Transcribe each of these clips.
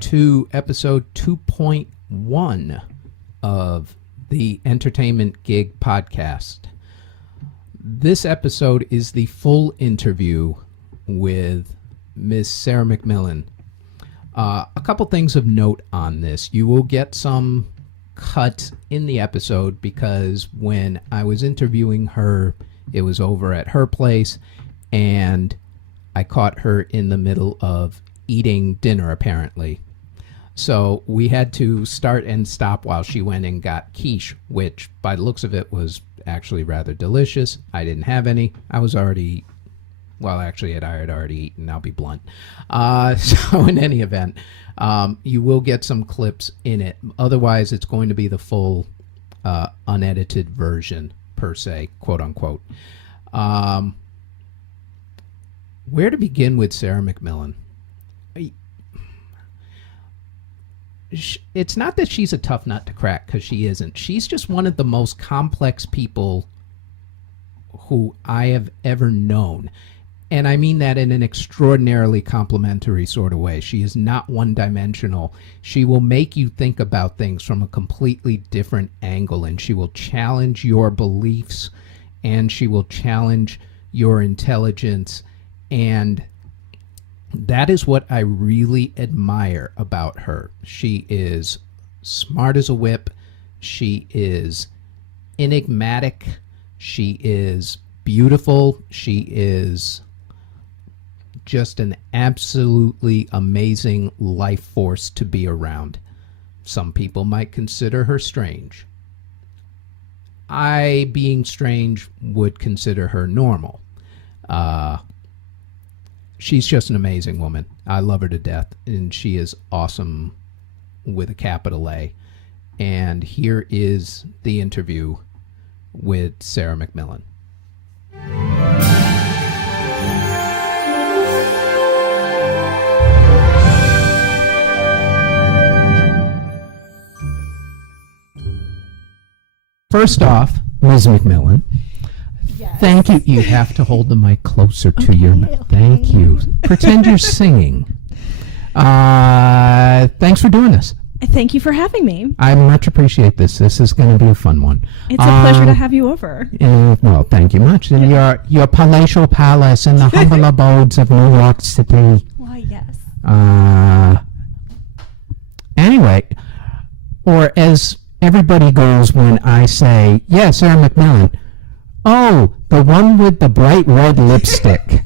to episode 2.1 of the Entertainment Gig Podcast. This episode is the full interview with Miss Sarah McMillan. A couple things of note on this. You will get some cuts in the episode because when I was interviewing her, it was over at her place, and I caught her in the middle of eating dinner, apparently. So we had to start and stop while she went and got quiche, which by the looks of it was actually rather delicious. I didn't have any. I was already, well, actually I had already eaten, I'll be blunt. So in any event, you will get some clips in it. Otherwise, it's going to be the full unedited version, per se, quote unquote. Where to begin with Sarah McMillan? It's not that she's a tough nut to crack, because she isn't. She's just one of the most complex people who I have ever known. And I mean that in an extraordinarily complimentary sort of way. She is not one-dimensional. She will make you think about things from a completely different angle, and she will challenge your beliefs, and she will challenge your intelligence, and that is what I really admire about her. She is smart as a whip. She is enigmatic. She is beautiful. She is just an absolutely amazing life force to be around. Some people might consider her strange. I, being strange, would consider her normal. She's just an amazing woman. I love her to death, and she is awesome with a capital A. And here is the interview with Sarah McMillan. First off, Ms. McMillan, yes. Thank you. You have to hold the mic closer to your mouth. Thank you. Pretend you're singing. Thanks for doing this. Thank you for having me. I much appreciate this. This is going to be a fun one. It's a pleasure to have you over. Well, thank you much. In your palatial palace in the humble abodes of New York City. Why, yes. Anyway, or as everybody goes when I say, yeah, Sarah McMillan. Oh, the one with the bright red lipstick.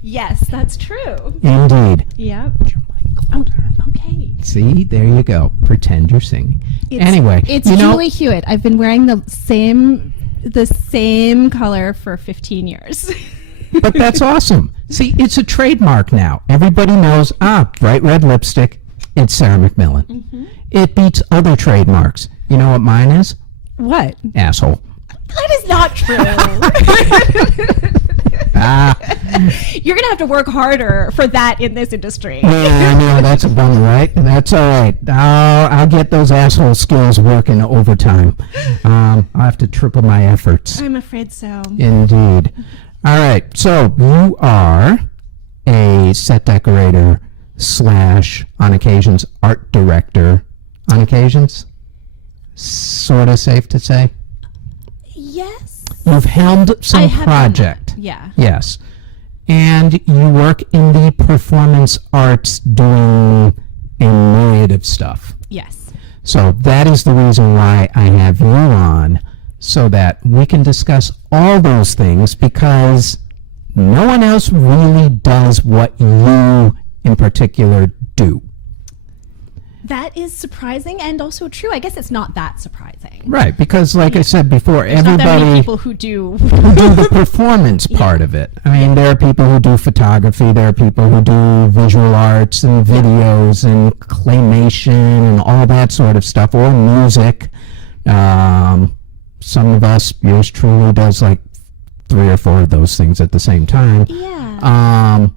Yes, that's true. Indeed. Yep. Put your mic closer. Oh, okay. See, there you go. Pretend you're singing. Anyway, it's Julie Hewitt. I've been wearing the same color for 15 years. But that's awesome. See, it's a trademark now. Everybody knows, bright red lipstick, it's Sarah McMillan. Mm-hmm. It beats other trademarks. You know what mine is? What? Asshole. That is not true. You're going to have to work harder for that in this industry. Yeah, I know. That's a bummer, right? That's all right. I'll get those asshole skills working overtime. I'll have to triple my efforts. I'm afraid so. Indeed. All right. So you are a set decorator / on occasions, art director. On occasions? Sort of safe to say? Yes. You've helmed some project. Yeah. Yes. And you work in the performance arts doing a myriad of stuff. Yes. So that is the reason why I have you on, so that we can discuss all those things, because no one else really does what you in particular do. That is surprising and also true. I guess it's not that surprising. Right, because like I said before, there's everybody... not that many people who do the performance part of it. I mean, there are people who do photography, there are people who do visual arts and videos and claymation and all that sort of stuff, or music. Some of us, yours truly, does like 3 or 4 of those things at the same time. Yeah.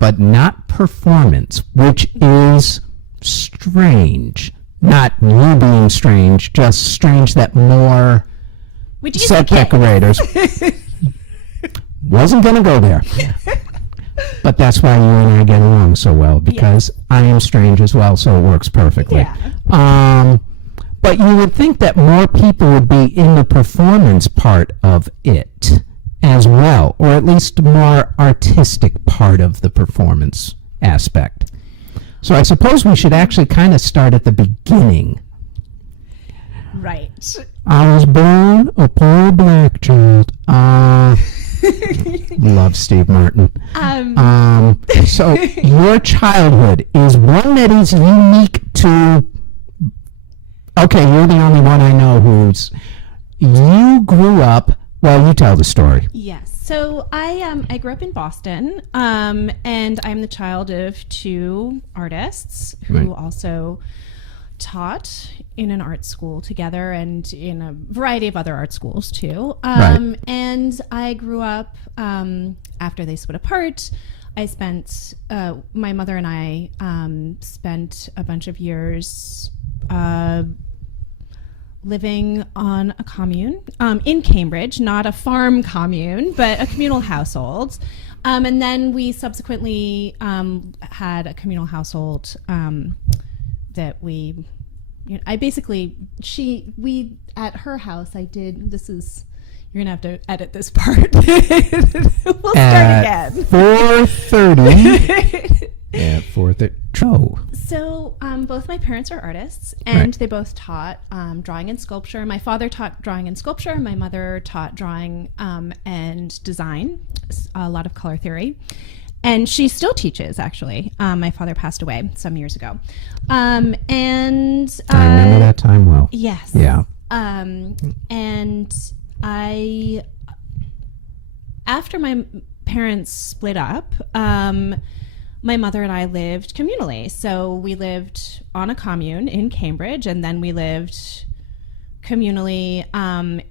But not performance, which is strange. Not you being strange, just strange that more set decorators wasn't going to go there. But that's why you and I get along so well, because I am strange as well, so it works perfectly. Yeah. But you would think that more people would be in the performance part of it as well, or at least more artistic part of the performance aspect. So I suppose we should actually kind of start at the beginning. Right. I was born a poor black child. Love Steve Martin. So your childhood is one that is unique to... Okay, you're the only one I know who's... You grew up... Well, you tell the story. Yes. So I grew up in Boston, and I'm the child of two artists who also taught in an art school together and in a variety of other art schools too. And I grew up after they split apart. I spent my mother and I spent a bunch of years living on a commune in Cambridge, not a farm commune, but a communal household. And then we subsequently had a communal household that we, at her house, I did, you're going to have to edit this part. We'll start again. 4:30. At 4:30. So both my parents are artists, and they both taught drawing and sculpture. My father taught drawing and sculpture. My mother taught drawing and design, a lot of color theory. And she still teaches, actually. My father passed away some years ago. And I remember that time well. Yes. Yeah. And after my parents split up, my mother and I lived communally. So we lived on a commune in Cambridge, and then we lived communally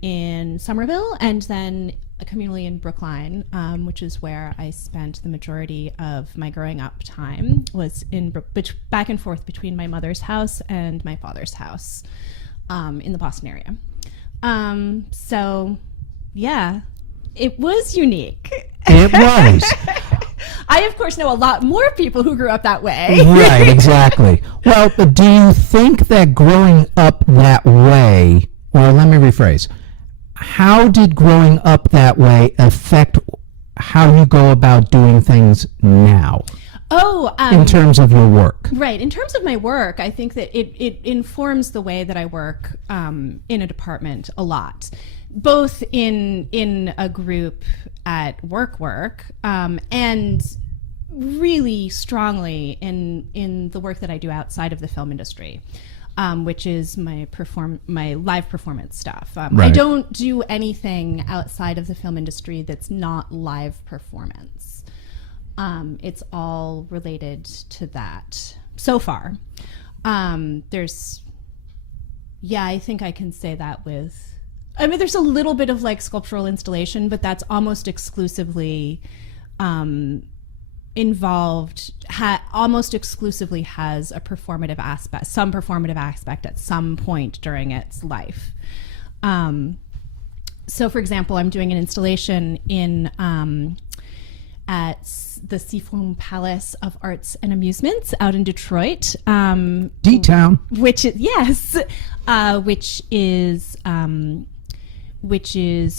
in Somerville, and then communally in Brookline, which is where I spent the majority of my growing up time, was in back and forth between my mother's house and my father's house in the Boston area. So, yeah, it was unique. It was. I, of course, know a lot more people who grew up that way. Right, exactly. Well, but do you think that growing up that way, or let me rephrase, how did growing up that way affect how you go about doing things now? In terms of your work. Right. In terms of my work, I think that it informs the way that I work in a department a lot, both in a group at work, and really strongly in the work that I do outside of the film industry, which is my live performance stuff. I don't do anything outside of the film industry that's not live performance. It's all related to that so far. I think I can say that there's a little bit of like sculptural installation, but that's almost exclusively almost exclusively has a performative aspect, some performative aspect at some point during its life. So for example, I'm doing an installation at the Seafoam Palace of Arts and Amusements out in Detroit. D-Town. Which is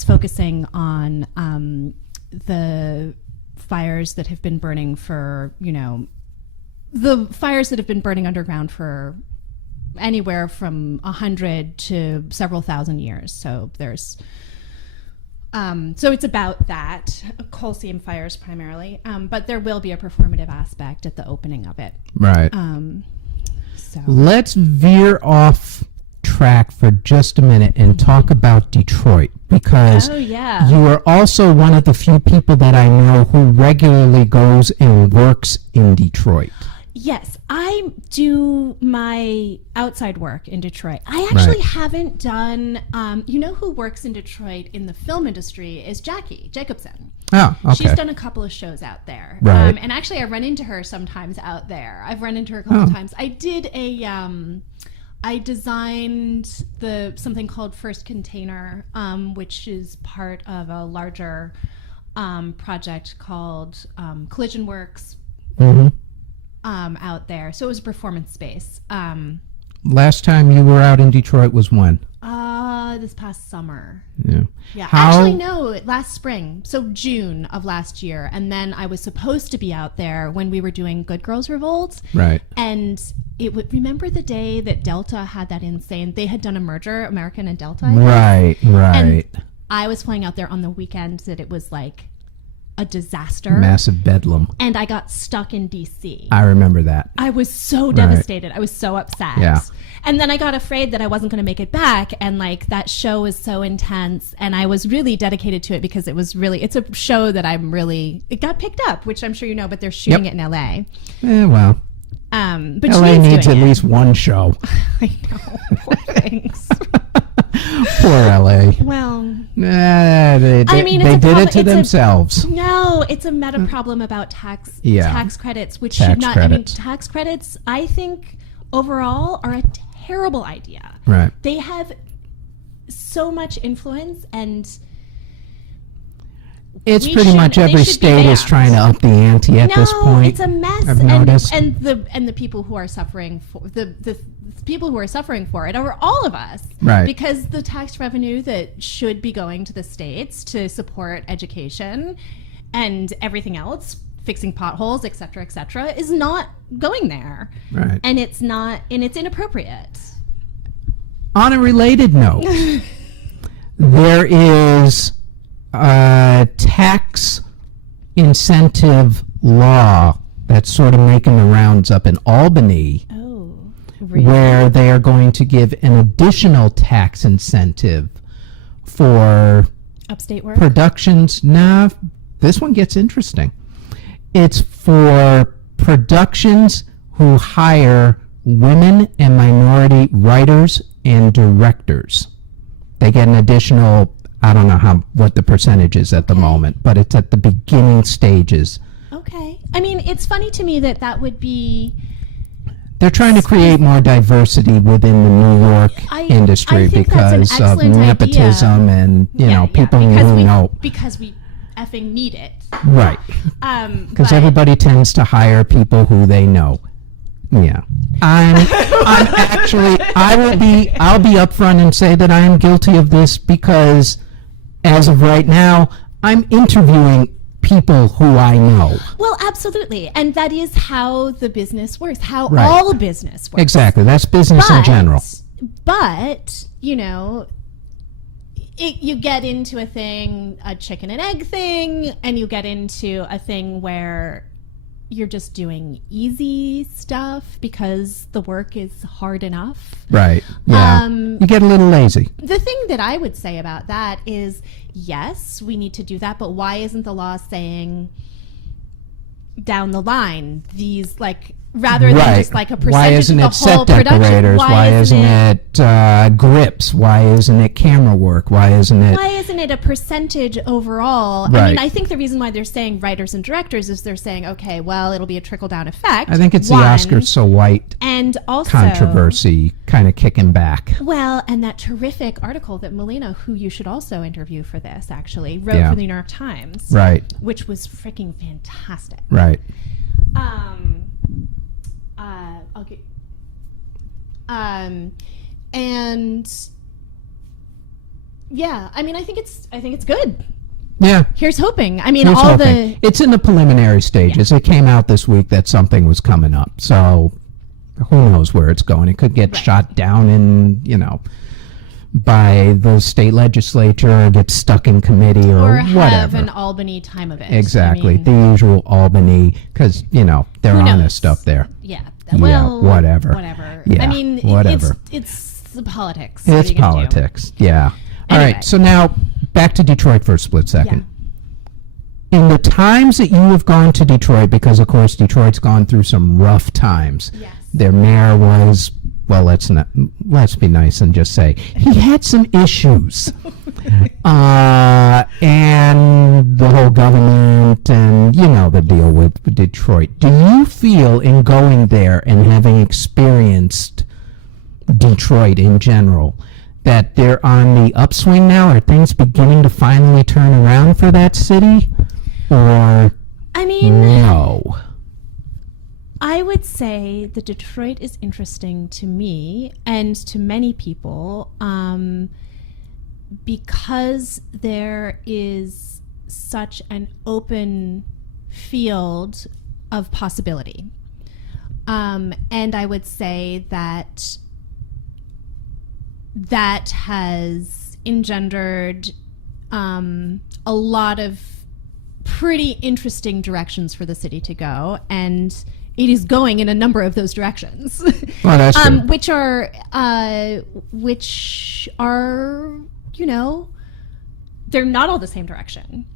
focusing on the fires that have been burning underground for anywhere from 100 to several thousand years. So there's so it's about that, Colosseum fires primarily, but there will be a performative aspect at the opening of it. Right. So let's veer off track for just a minute and talk about Detroit, because you are also one of the few people that I know who regularly goes and works in Detroit. Yes, I do my outside work in Detroit. I actually haven't done, who works in Detroit in the film industry is Jackie Jacobson. Oh, okay. She's done a couple of shows out there. Right. And actually I run into her sometimes out there. I've run into her a couple of times. I did I designed something called First Container, which is part of a larger project called Collision Works out there. So it was a performance space. Last time you were out in Detroit was when? This past summer. Yeah. Yeah. Actually, no, last spring. So June of last year. And then I was supposed to be out there when we were doing Good Girls Revolt. Right. And remember the day that Delta had that insane, they had done a merger, American and Delta. I think? Right. And I was flying out there on the weekend that it was like a disaster. Massive bedlam. And I got stuck in DC. I remember that. I was so devastated. I was so upset. Yeah. And then I got afraid that I wasn't going to make it back. And like that show was so intense. And I was really dedicated to it because it's a show that it got picked up, which I'm sure you know, but they're shooting it in LA. Well. But LA needs at least one show. I know. Poor things. Poor LA. Well, they did it to themselves. No, it's a meta problem about tax credits, which tax should not. credits. I mean, tax credits, I think overall are a terrible idea. Right. They have so much influence, and it's pretty much every state is trying to up the ante at this point. It's a mess. I've noticed. And the people who are suffering for the people who are suffering for it are all of us. Right. Because the tax revenue that should be going to the states to support education and everything else, fixing potholes, et cetera, is not going there. Right. And it's inappropriate. On a related note, there is a tax incentive law that's sort of making the rounds up in Albany. Oh, really? Where they are going to give an additional tax incentive for upstate work productions. Nah, this one gets interesting. It's for productions who hire women and minority writers and directors. They get an additional, I don't know what the percentage is at the moment, but it's at the beginning stages. Okay. I mean, it's funny to me that would be... They're trying to create more diversity within the New York industry because of nepotism and, people who know. Because we effing need it. Right. Because everybody tends to hire people who they know. Yeah. I'm actually, I'll be upfront and say that I am guilty of this because as of right now, I'm interviewing people who I know. Well, absolutely. And that is how the business works, how all business works. Exactly. That's business in general. But, you get into a chicken and egg thing, and you get into a thing where you're just doing easy stuff because the work is hard enough. Right. Yeah. You get a little lazy. The thing that I would say about that is, yes, we need to do that, but why isn't the law saying down the line these rather than just like a percentage why isn't of the it set whole decorators? production? Why isn't it grips? Why isn't it camera work? Why isn't it a percentage overall? Right. I mean, I think the reason why they're saying writers and directors is they're saying, okay, well, it'll be a trickle-down effect. I think it's the Oscar So White and also controversy kind of kicking back. Well, and that terrific article that Melina, who you should also interview for this, actually, wrote for the New York Times. Right. Which was freaking fantastic. Right. And yeah, I mean, I think it's good. Yeah. Here's hoping. I mean, it's in the preliminary stages. Yeah. It came out this week that something was coming up. So who knows where it's going? It could get shot down by the state legislature or get stuck in committee or whatever. Have an Albany time of it. Exactly. The usual Albany, because, they're honest up there. Yeah. Well, whatever. Yeah, I mean, whatever. It's the politics. It's politics. Yeah. All right. So now back to Detroit for a split second. Yeah. In the times that you have gone to Detroit, because of course Detroit's gone through some rough times. Yes. Their mayor was, well, let's be nice and just say he had some issues. And the whole government and, the deal with Detroit. Do you feel in going there and having experienced Detroit in general that they're on the upswing now? Are things beginning to finally turn around for that city? Or I mean, no? I would say that Detroit is interesting to me and to many people because there is such an open field of possibility. And I would say that that has engendered a lot of pretty interesting directions for the city to go, and it is going in a number of those directions. Well, that's true. which are you know, they're not all the same direction,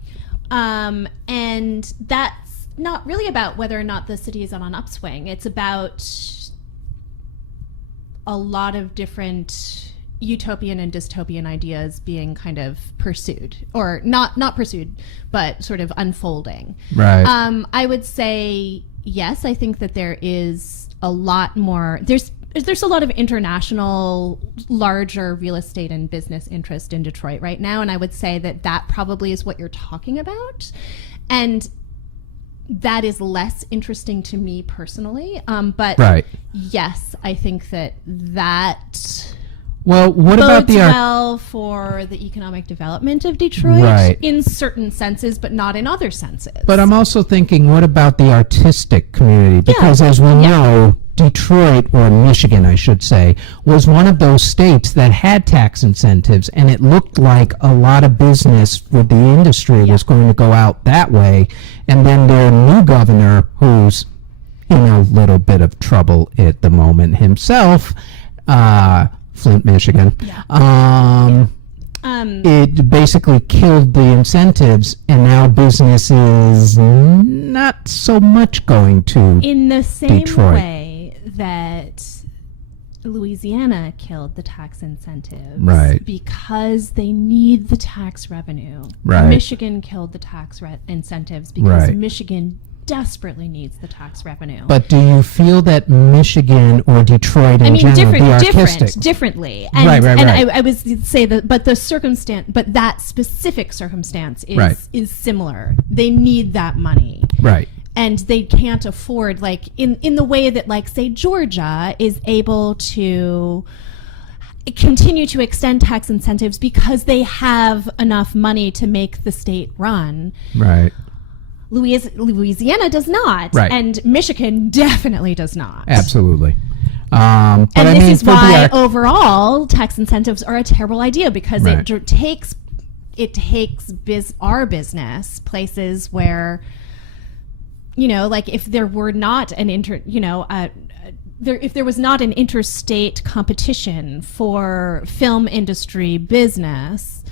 and that's not really about whether or not the city is on an upswing. It's about a lot of different utopian and dystopian ideas being kind of pursued, or not pursued, but sort of unfolding. Right. I would say yes. I think that there is a lot more. There's a lot of international, larger real estate and business interest in Detroit right now, and I would say that probably is what you're talking about, and that is less interesting to me personally. But right. Yes, I think that. Well, what about the well for the economic development of Detroit, right, in certain senses, but not in other senses. But I'm also thinking, what about the artistic community? Because as we know, Detroit, or Michigan, I should say, was one of those states that had tax incentives, and it looked like a lot of business with the industry was going to go out that way. And then their new governor, who's in a little bit of trouble at the moment himself, Flint, Michigan. It basically killed the incentives, and now business is not so much going to in the same Detroit. Way that Louisiana killed the tax incentives, right, because they need the tax revenue. Right. Michigan killed the tax incentives because right, Michigan desperately needs the tax revenue. But do you feel that Michigan or Detroit in general, the artistic, differently? And, right. I would say that, but that specific circumstance is similar. They need that money, right? And they can't afford, like in the way that, like, say, Georgia is able to continue to extend tax incentives because they have enough money to make the state run. Right. Louisiana does not, right, and Michigan definitely does not. Absolutely. But and this is why overall tax incentives are a terrible idea, because right, it takes our business places where, you know, like if there were not an if there was not an interstate competition for film industry business,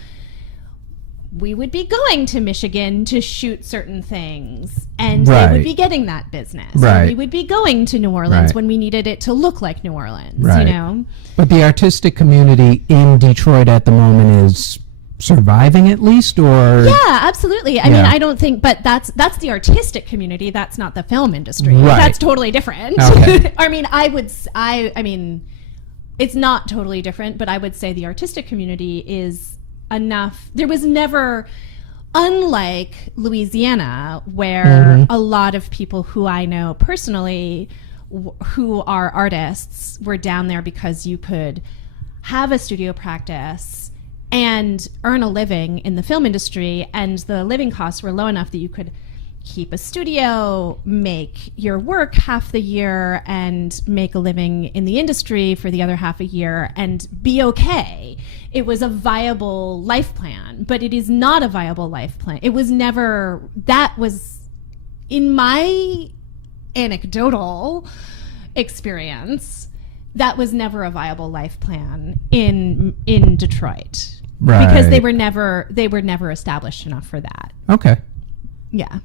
we would be going to Michigan to shoot certain things, and right, they would be getting that business. Right. Or we would be going to New Orleans right, when we needed it to look like New Orleans, right, you know? But the artistic community in Detroit at the moment is surviving, at least, or? Yeah, absolutely. I mean, I don't think, but that's the artistic community. That's not the film industry. Right. That's totally different. Okay. I mean, it's not totally different, but I would say the artistic community is enough. There was never, unlike Louisiana, where a lot of people who I know personally who are artists were down there because you could have a studio practice and earn a living in the film industry, and the living costs were low enough that you could keep a studio, make your work half the year, and make a living in the industry for the other half a year and be okay. It was a viable life plan, but it is not a viable life plan. It was never, that was, in my anecdotal experience, that was never a viable life plan in Detroit. Right. Because they were never established enough for that. Okay. Yeah.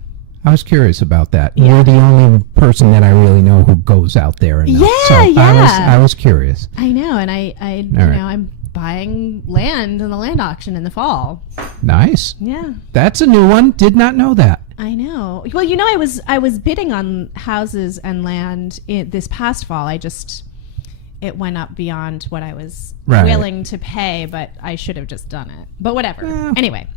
I was curious about that. Yeah. You're the only person that I really know who goes out there. And I was curious. I know, and I'm buying land in the land auction in the fall. Nice. Yeah. That's a new one. Did not know that. I know. Well, you know, I was bidding on houses and land this past fall. it went up beyond what I was Right. willing to pay, but I should have just done it. But whatever. Well. Anyway.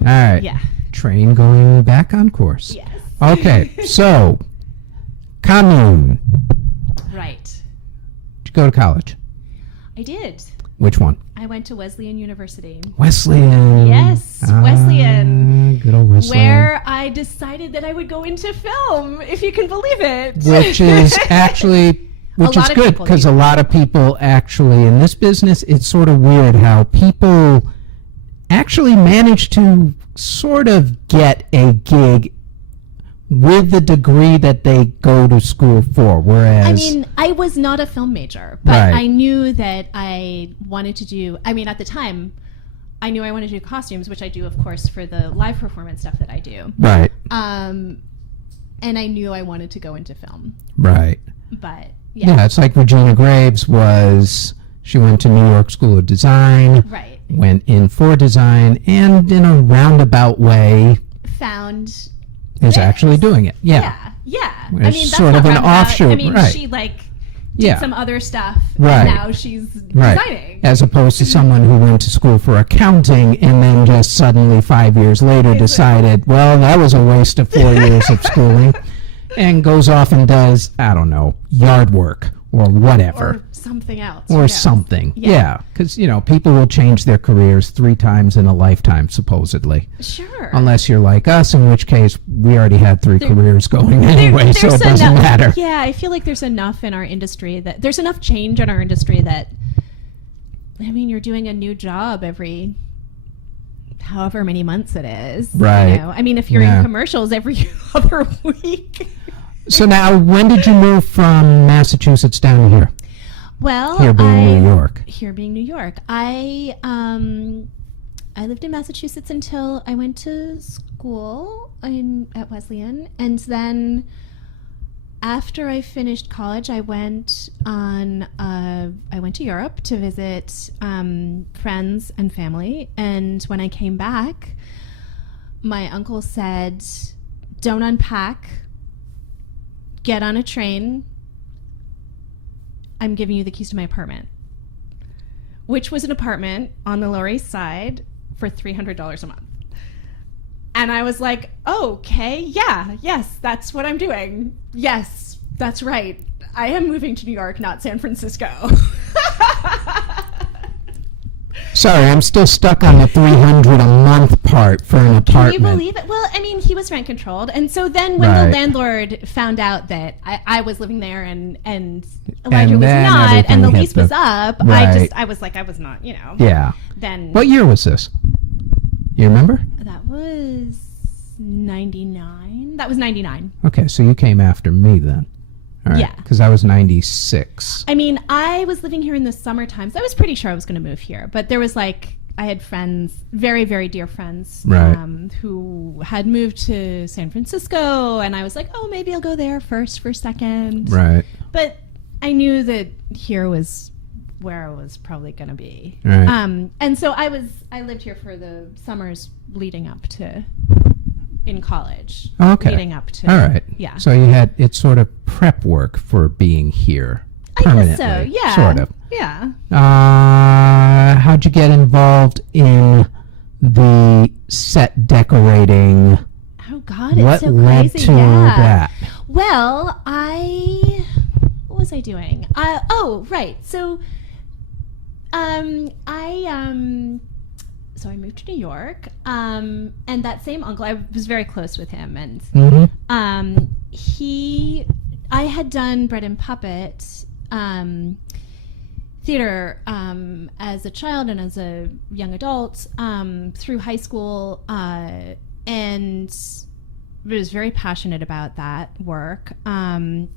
All right. Yeah. Train going back on course. Yes. Okay, so commune. Right. Did you go to college? I did. Which one? I went to Wesleyan University. Wesleyan. Yes, Wesleyan. Good old Wesleyan. Where I decided that I would go into film, if you can believe it. Which is actually, which is lot of good, people because do. a lot of people actually, in this business, it's sort of weird how people actually manage to sort of get a gig with the degree that they go to school for, whereas... I mean, I was not a film major, but Right. I knew that I wanted to do, I mean, at the time, I knew I wanted to do costumes, which I do, of course, for the live performance stuff that I do. Right, And I knew I wanted to go into film. right. But, Yeah, it's like Regina Graves was, she went to New York School of Design, Right. went in for design, and in a roundabout way Found... is this. actually doing it. Yeah. Yeah. It's I mean, that's sort not of an roundabout. offshoot, I mean, right. she, like, Yeah. did some other stuff, Right. and now she's Right. designing. As opposed to someone who went to school for accounting and then just suddenly 5 years later decided, well, that was a waste of 4 years of schooling, and goes off and does, I don't know, yard work or whatever. Or something else. Or who knows? something. Yeah. Yeah. Because, people will change their careers 3 times in a lifetime, supposedly. Sure. Unless you're like us, in which case we already had 3 careers going anyway, so it doesn't matter. Yeah, I feel like there's enough in our industry that there's enough change in our industry that, I mean, you're doing a new job every however many months it is. Right. I mean, if you're Yeah. in commercials every other week. So now, when did you move from Massachusetts down to here? Well, Here being New York. Here being New York. I lived in Massachusetts until I went to school at Wesleyan, and then after I finished college, I went to Europe to visit friends and family. And when I came back, my uncle said, "Don't unpack. Get on a train. I'm giving you the keys to my apartment," which was an apartment on the Lower East Side for $300 a month. And I was like, oh, okay, yes, that's what I'm doing. Yes, that's right. I am moving to New York, not San Francisco. Sorry, I'm still stuck on the $300 a month part for an apartment. Can you believe it? Well, I mean, he was rent controlled. And so then when Right. the landlord found out that I was living there and Elijah was then not, everything and the hit lease the- was up, Right. I was like, I was not, Yeah. Then What year was this? You remember? that was 99. That was 99. Okay, so you came after me then. All right. Yeah. Because I was 96. I mean, I was living here in the summertime, so I was pretty sure I was going to move here. But there was I had friends, very, very dear friends, Right. who had moved to San Francisco, and I was like, oh, maybe I'll go there first for second. Right. But I knew that here was where I was probably going to be. Right. And so I lived here for the summers leading up to, in college. Okay. Leading up to. All right. Yeah. So you had, it's sort of prep work for being here I permanently. guess so, yeah. Sort of. Yeah. How'd you get involved in the set decorating? Oh God, it's What so led crazy. to Yeah. that? Well, what was I doing? Right. So, so I moved to New York, and that same uncle, I was very close with him, and Mm-hmm. I had done Bread and Puppet theater as a child and as a young adult through high school, and was very passionate about that work. And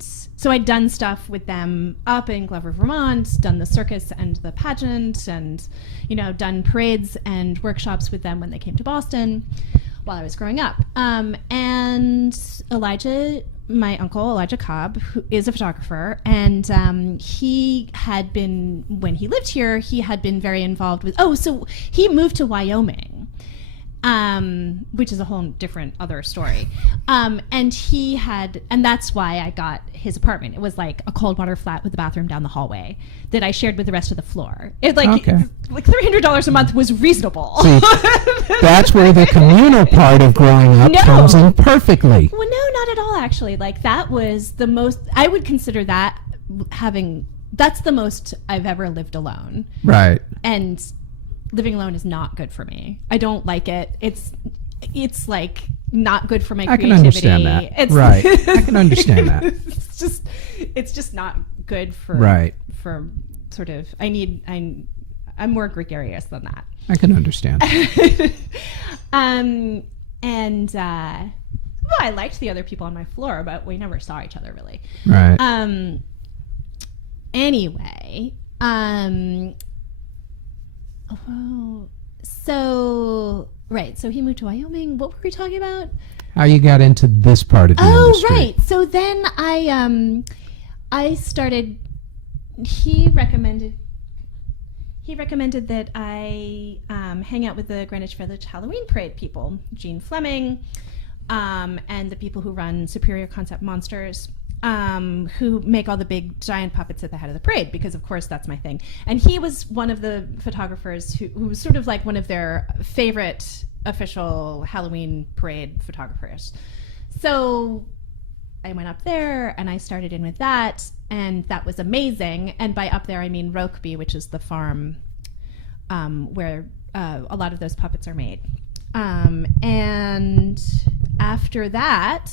so I'd done stuff with them up in Glover, Vermont, done the circus and the pageant, and done parades and workshops with them when they came to Boston while I was growing up. And Elijah, my uncle, Elijah Cobb, who is a photographer, and he had been, when he lived here, he had been very involved with, so he moved to Wyoming. which is a whole different other story. And that's why I got his apartment. It was like a cold water flat with a bathroom down the hallway that I shared with the rest of the floor. It like $300 a month was reasonable. See, that's where the communal part of growing up comes in perfectly. Well, no, not at all, actually. Like, that was the most, I would consider that that's the most I've ever lived alone. Right. And living alone is not good for me. I don't like it. It's like not good for my creativity. I can understand that. Right. I can understand that. It's just not good for sort of, I'm more gregarious than that. I can understand. Well, I liked the other people on my floor, but we never saw each other really. Right. Anyway, so he moved to Wyoming. What were we talking about? How you got into this part of the industry. Oh, right. So then I started, he recommended that I hang out with the Greenwich Village Halloween Parade people, Gene Fleming, and the people who run Superior Concept Monsters, who make all the big giant puppets at the head of the parade, because of course that's my thing. And he was one of the photographers who was sort of like one of their favorite official Halloween parade photographers. So I went up there and I started in with that, and that was amazing. And by up there I mean Rokeby, which is the farm where a lot of those puppets are made. And after that,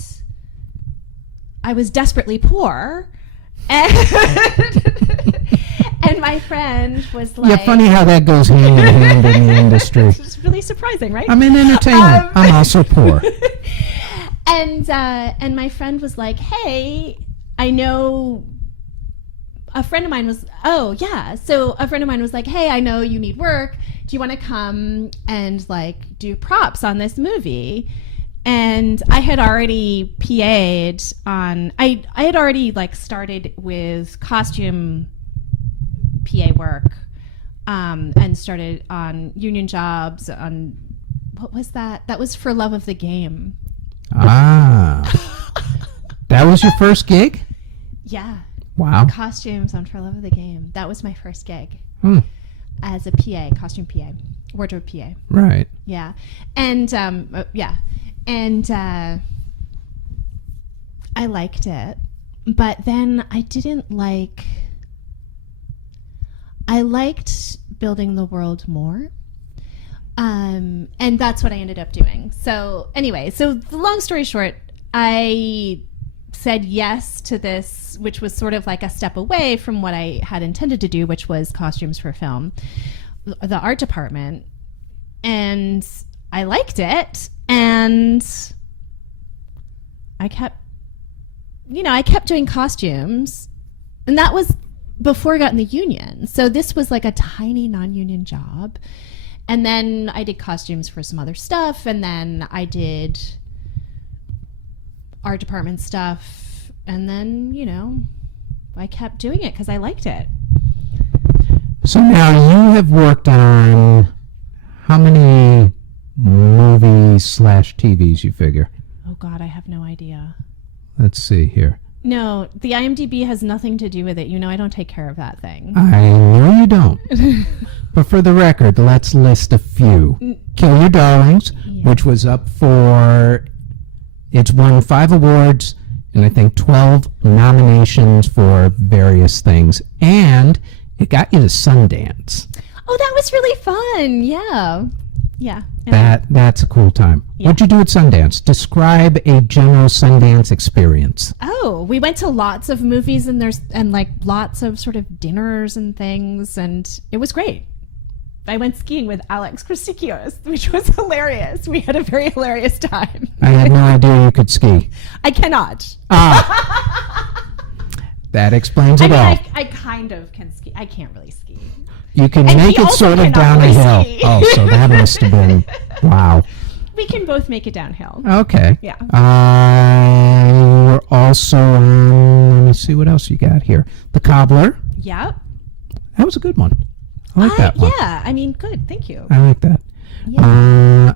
I was desperately poor, and my friend was like... Yeah, funny how that goes hand in hand in the industry. It's really surprising, right? I'm in entertainment. I'm also poor. And my friend was like, hey, I know... A friend of mine was... Oh, yeah. So a friend of mine was like, hey, I know you need work. Do you want to come and, like, do props on this movie? And I had already PA'd on... I had already, like, started with costume PA work, and started on union jobs on... What was that? That was for Love of the Game. Ah. That was your first gig? Yeah. Wow. Costumes on For Love of the Game. That was my first gig. As a PA, costume PA, wardrobe PA. Right. Yeah. And, And I liked it, but then I liked building the world more. And that's what I ended up doing. So anyway, so the long story short, I said yes to this, which was sort of like a step away from what I had intended to do, which was costumes for film, the art department. And I liked it. And I kept doing costumes. And that was before I got in the union. So this was like a tiny non-union job. And then I did costumes for some other stuff. And then I did art department stuff. And then, I kept doing it because I liked it. So now you have worked on how many movies/TVs, you figure? Oh, God, I have no idea. Let's see here. No, the IMDb has nothing to do with it. I don't take care of that thing. I know you don't. But for the record, let's list a few. Kill Your Darlings, which was up for... It's won 5 awards and I think 12 nominations for various things. And it got you to Sundance. Oh, that was really fun. Yeah. Yeah. That's a cool time. Yeah. What'd you do at Sundance? Describe a general Sundance experience. Oh, we went to lots of movies and like lots of sort of dinners and things, and it was great. I went skiing with Alex Christikios, which was hilarious. We had a very hilarious time. I had no idea you could ski. I cannot. That explains it all. I kind of can ski. I can't really ski. You can make it sort of down a hill. Oh, so that must have been, wow. We can both make it downhill. Okay. Yeah. We're also on, let me see what else you got here. The Cobbler. Yep. That was a good one. I like that one. Yeah, good. Thank you. I like that. Yeah.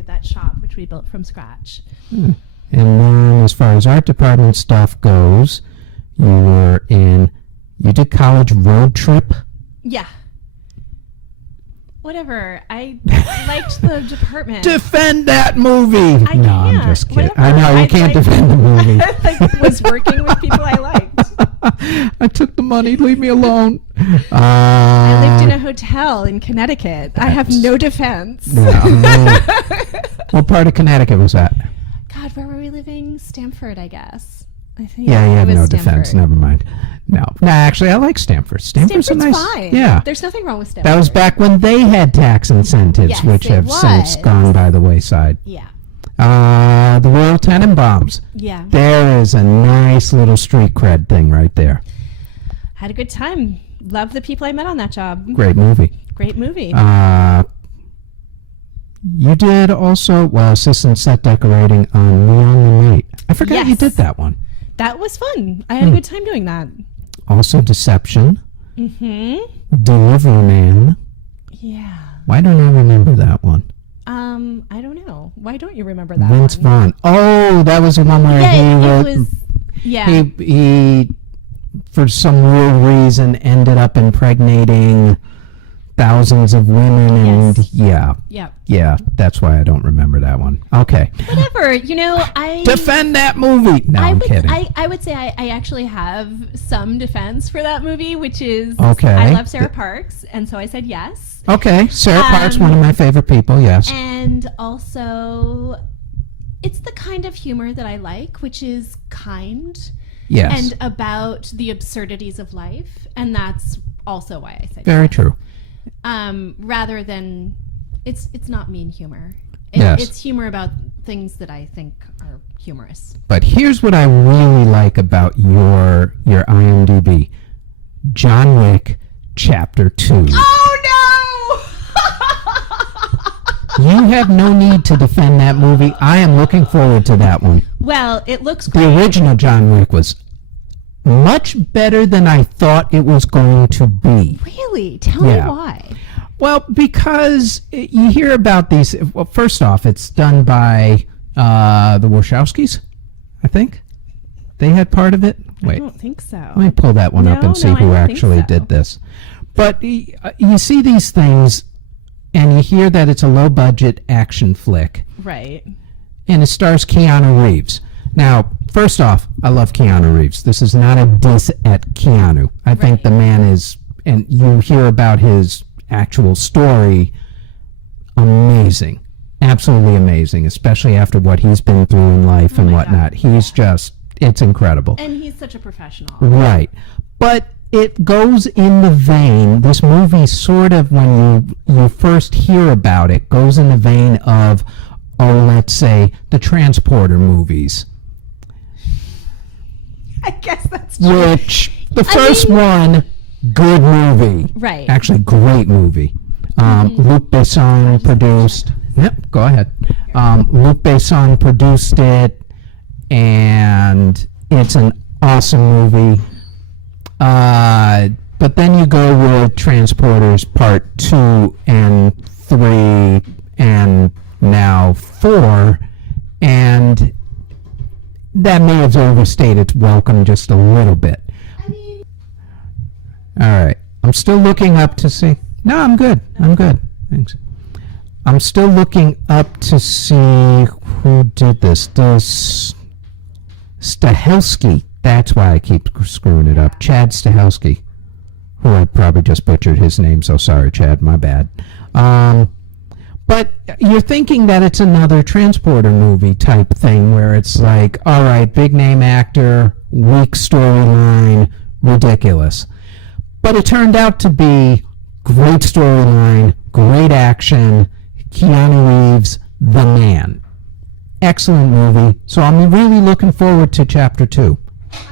with that shop, which we built from scratch. And then as far as art department stuff goes, you did college road trip? Yeah. Whatever. I liked the department. Defend that movie! I no, can't. I'm just kidding. Whatever. I know, you can't defend the movie. I was working with people I liked. I took the money, leave me alone. I lived in a hotel in Connecticut. I have no defense. Yeah. What part of Connecticut was that? God, where were we living? Stamford, I guess. I think Yeah, you it have was no Stamford. defense. Never mind. No, actually, I like Stamford. Stamford's a nice. fine. Yeah, There's nothing wrong with Stamford. that was back when they had tax incentives, Yes, which it have since was. gone by the wayside. Yeah. The Royal Tenenbaums. Yeah. There is a nice little street cred thing right there. Had a good time. Loved the people I met on that job. Great movie. Great movie. You did also, assistant set decorating on Neon the Night. I forgot you Yes. did that one. That was fun. I had a good time doing that. Also Deception. Mm-hmm. Delivery Man. Yeah. Why don't I remember that one? I don't know. Why don't you remember that Vince one? Vaughn. Oh, that was the one where he for some weird reason ended up impregnating thousands of women, and Yep. yeah, that's why I don't remember that one. Okay. Whatever. Defend that movie. No, I'm kidding. I would say I actually have some defense for that movie, which is Okay. I love Sarah Parks, and so I said yes. Okay, Sarah Parks, one of my favorite people, yes. And also, it's the kind of humor that I like, which is kind. Yes. And about the absurdities of life, and that's also why I said Very yes. true. Rather than it's not mean humor. Yes. It's humor about things that I think are humorous. But here's what I really like about your IMDb. John Wick Chapter 2. Oh no! You have no need to defend that movie. I am looking forward to that one. Well, it looks The great. original John Wick was much better than I thought it was going to be. Really? Tell me why. Well, because you hear about these. Well, first off, it's done by the Wachowskis, I think. They had part of it. Wait, I don't think so. let me pull that one up and see I who don't think actually so. did this. But you see these things, and you hear that it's a low-budget action flick, Right. and it stars Keanu Reeves. Now, first off, I love Keanu Reeves. This is not a diss at Keanu. I think the man is, and you hear about his actual story, amazing. Absolutely amazing, especially after what he's been through in life and whatnot. He's just, it's incredible. And he's such a professional. Right. But it goes in the vein, this movie sort of, when you first hear about it, goes in the vein of, let's say, the Transporter movies. I guess that's true. Which, the first one, good movie. Right. Actually, great movie. Luc Besson produced. Yep, go ahead. Luc Besson produced it, and it's an awesome movie. But then you go with Transporters Part 2 and 3 and now 4, and that may have overstayed its welcome just a little bit. All right. I'm still looking up to see. No, I'm good. I'm good. Thanks. I'm still looking up to see who did this. Stahelski. That's why I keep screwing it up. Chad Stahelski, who I probably just butchered his name, so sorry, Chad, my bad. But you're thinking that it's another Transporter movie type thing where it's like, all right, big name actor, weak storyline, ridiculous. But it turned out to be great storyline, great action, Keanu Reeves, the man. Excellent movie. So I'm really looking forward to Chapter 2.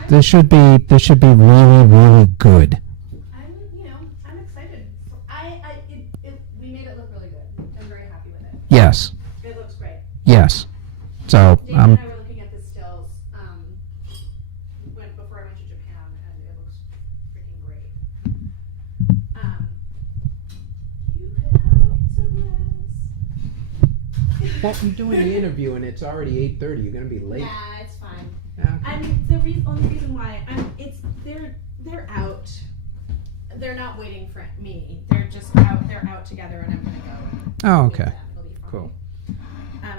This should be really, really good. I'm excited. We made it look really good. I'm very happy with it. Yes. It looks great. Yes. So Dave and I were looking at the stills before I went to Japan, and it looks freaking great. You could have a piece of this. Well, I'm doing the interview and it's already 8:30. You're gonna be late. Yeah, it's fine. Okay. I mean, the only reason why they're out. They're not waiting for me. They're just out. They're out together, and I'm gonna go. Oh, meet okay. them. It'll be fine. Cool.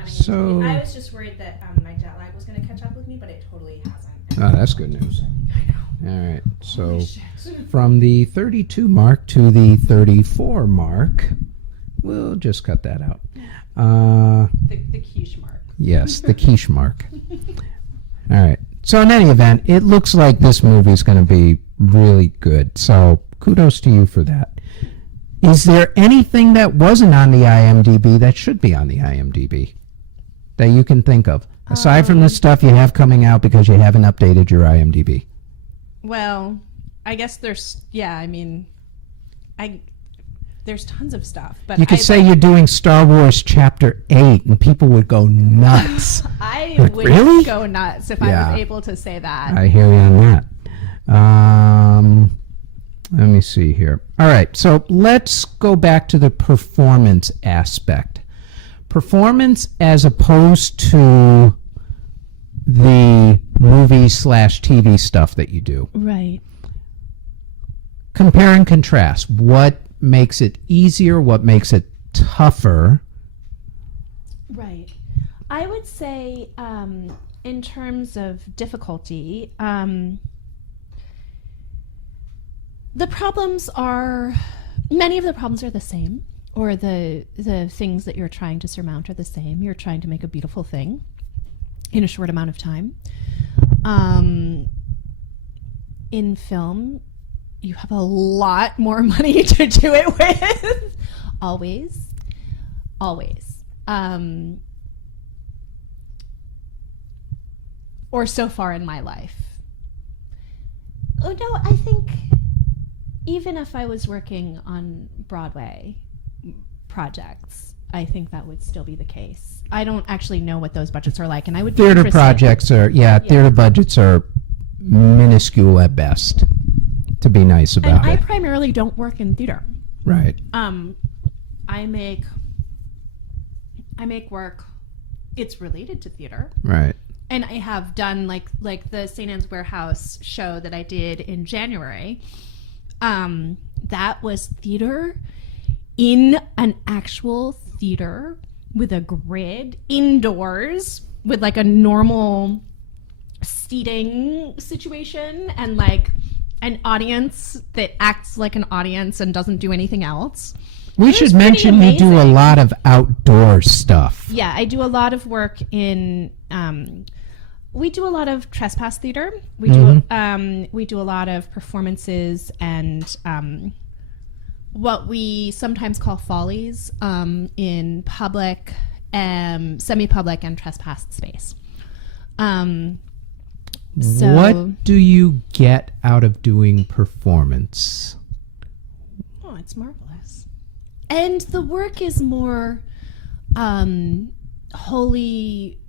So I was just worried that my jet lag was gonna catch up with me, but it totally hasn't. Oh, that's good news. I know. All right. So Holy shit. from the 32 mark to the 34 mark, we'll just cut that out. The quiche mark. Yes, the quiche mark. All right. So in any event, it looks like this movie is going to be really good. So kudos to you for that. Is there anything that wasn't on the IMDb that should be on the IMDb that you can think of? Aside from the stuff you have coming out because you haven't updated your IMDb. Well, I guess there's there's tons of stuff, but You could say you're doing Star Wars Chapter 8 and people would go nuts. I Like, would really? go nuts if Yeah. I was able to say that. I hear you on that. Let me see here. All right, so let's go back to the performance aspect. Performance as opposed to the movie/TV stuff that you do. Right. Compare and contrast. What makes it easier? What makes it tougher? Right. I would say, in terms of difficulty, the problems are, many of the problems are the same, or the things that you're trying to surmount are the same. You're trying to make a beautiful thing in a short amount of time. In film, you have a lot more money to do it with. Always. Or so far in my life. Oh no, I think even if I was working on Broadway projects, I think that would still be the case. I don't actually know what those budgets are like, and I would be Theater interested. projects are, theater budgets are minuscule at best, to be nice And about I it. primarily don't work in theater. Right. I make work. It's related to theater, Right. and I have done like the St. Anne's Warehouse show that I did in January. That was theater in an actual theater with a grid indoors with like a normal seating situation and like an audience that acts like an audience and doesn't do anything else. We should mention you do a lot of outdoor stuff. Yeah, I do a lot of work in. We do a lot of trespass theater. We do a lot of performances and what we sometimes call follies in public, semi-public, and trespassed space. What do you get out of doing performance? Oh, it's marvelous. And the work is more wholly,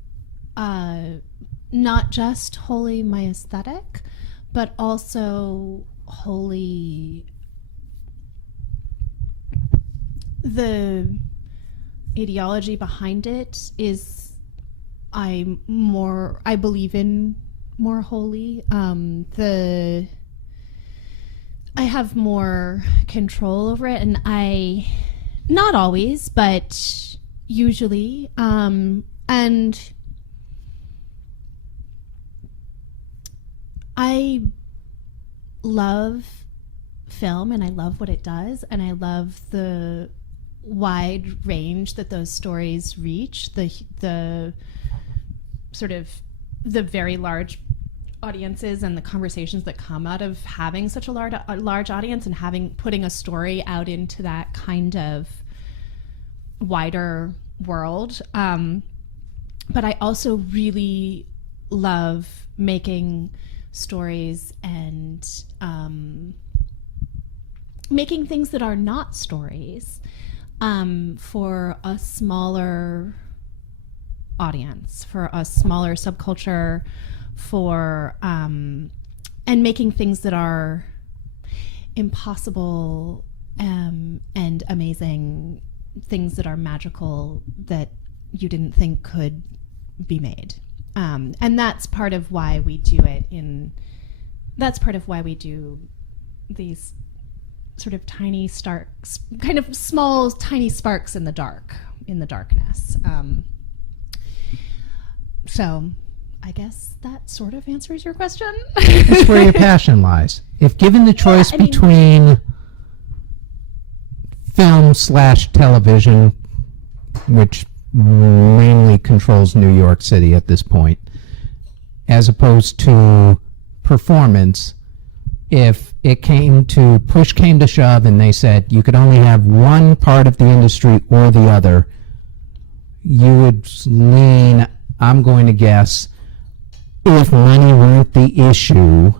not just wholly my aesthetic, but also wholly the ideology behind it is I believe in more wholly. I have more control over it, and not always, but usually, and I love film and I love what it does, and I love the wide range that those stories reach, the sort of the very large audiences and the conversations that come out of having such a large audience and putting a story out into that kind of wider world. But I also really love making stories and making things that are not stories for a smaller audience, for a smaller subculture, and making things that are impossible and amazing, things that are magical, that you didn't think could be made. And that's part of why we do it that's part of why we do these sort of tiny sparks, kind of small, tiny sparks in the darkness. So I guess that sort of answers your question. That's where your passion lies. If given the choice between film/television, which mainly controls New York City at this point, as opposed to performance, if it push came to shove and they said you could only have one part of the industry or the other, you would lean, I'm going to guess, if money weren't the issue,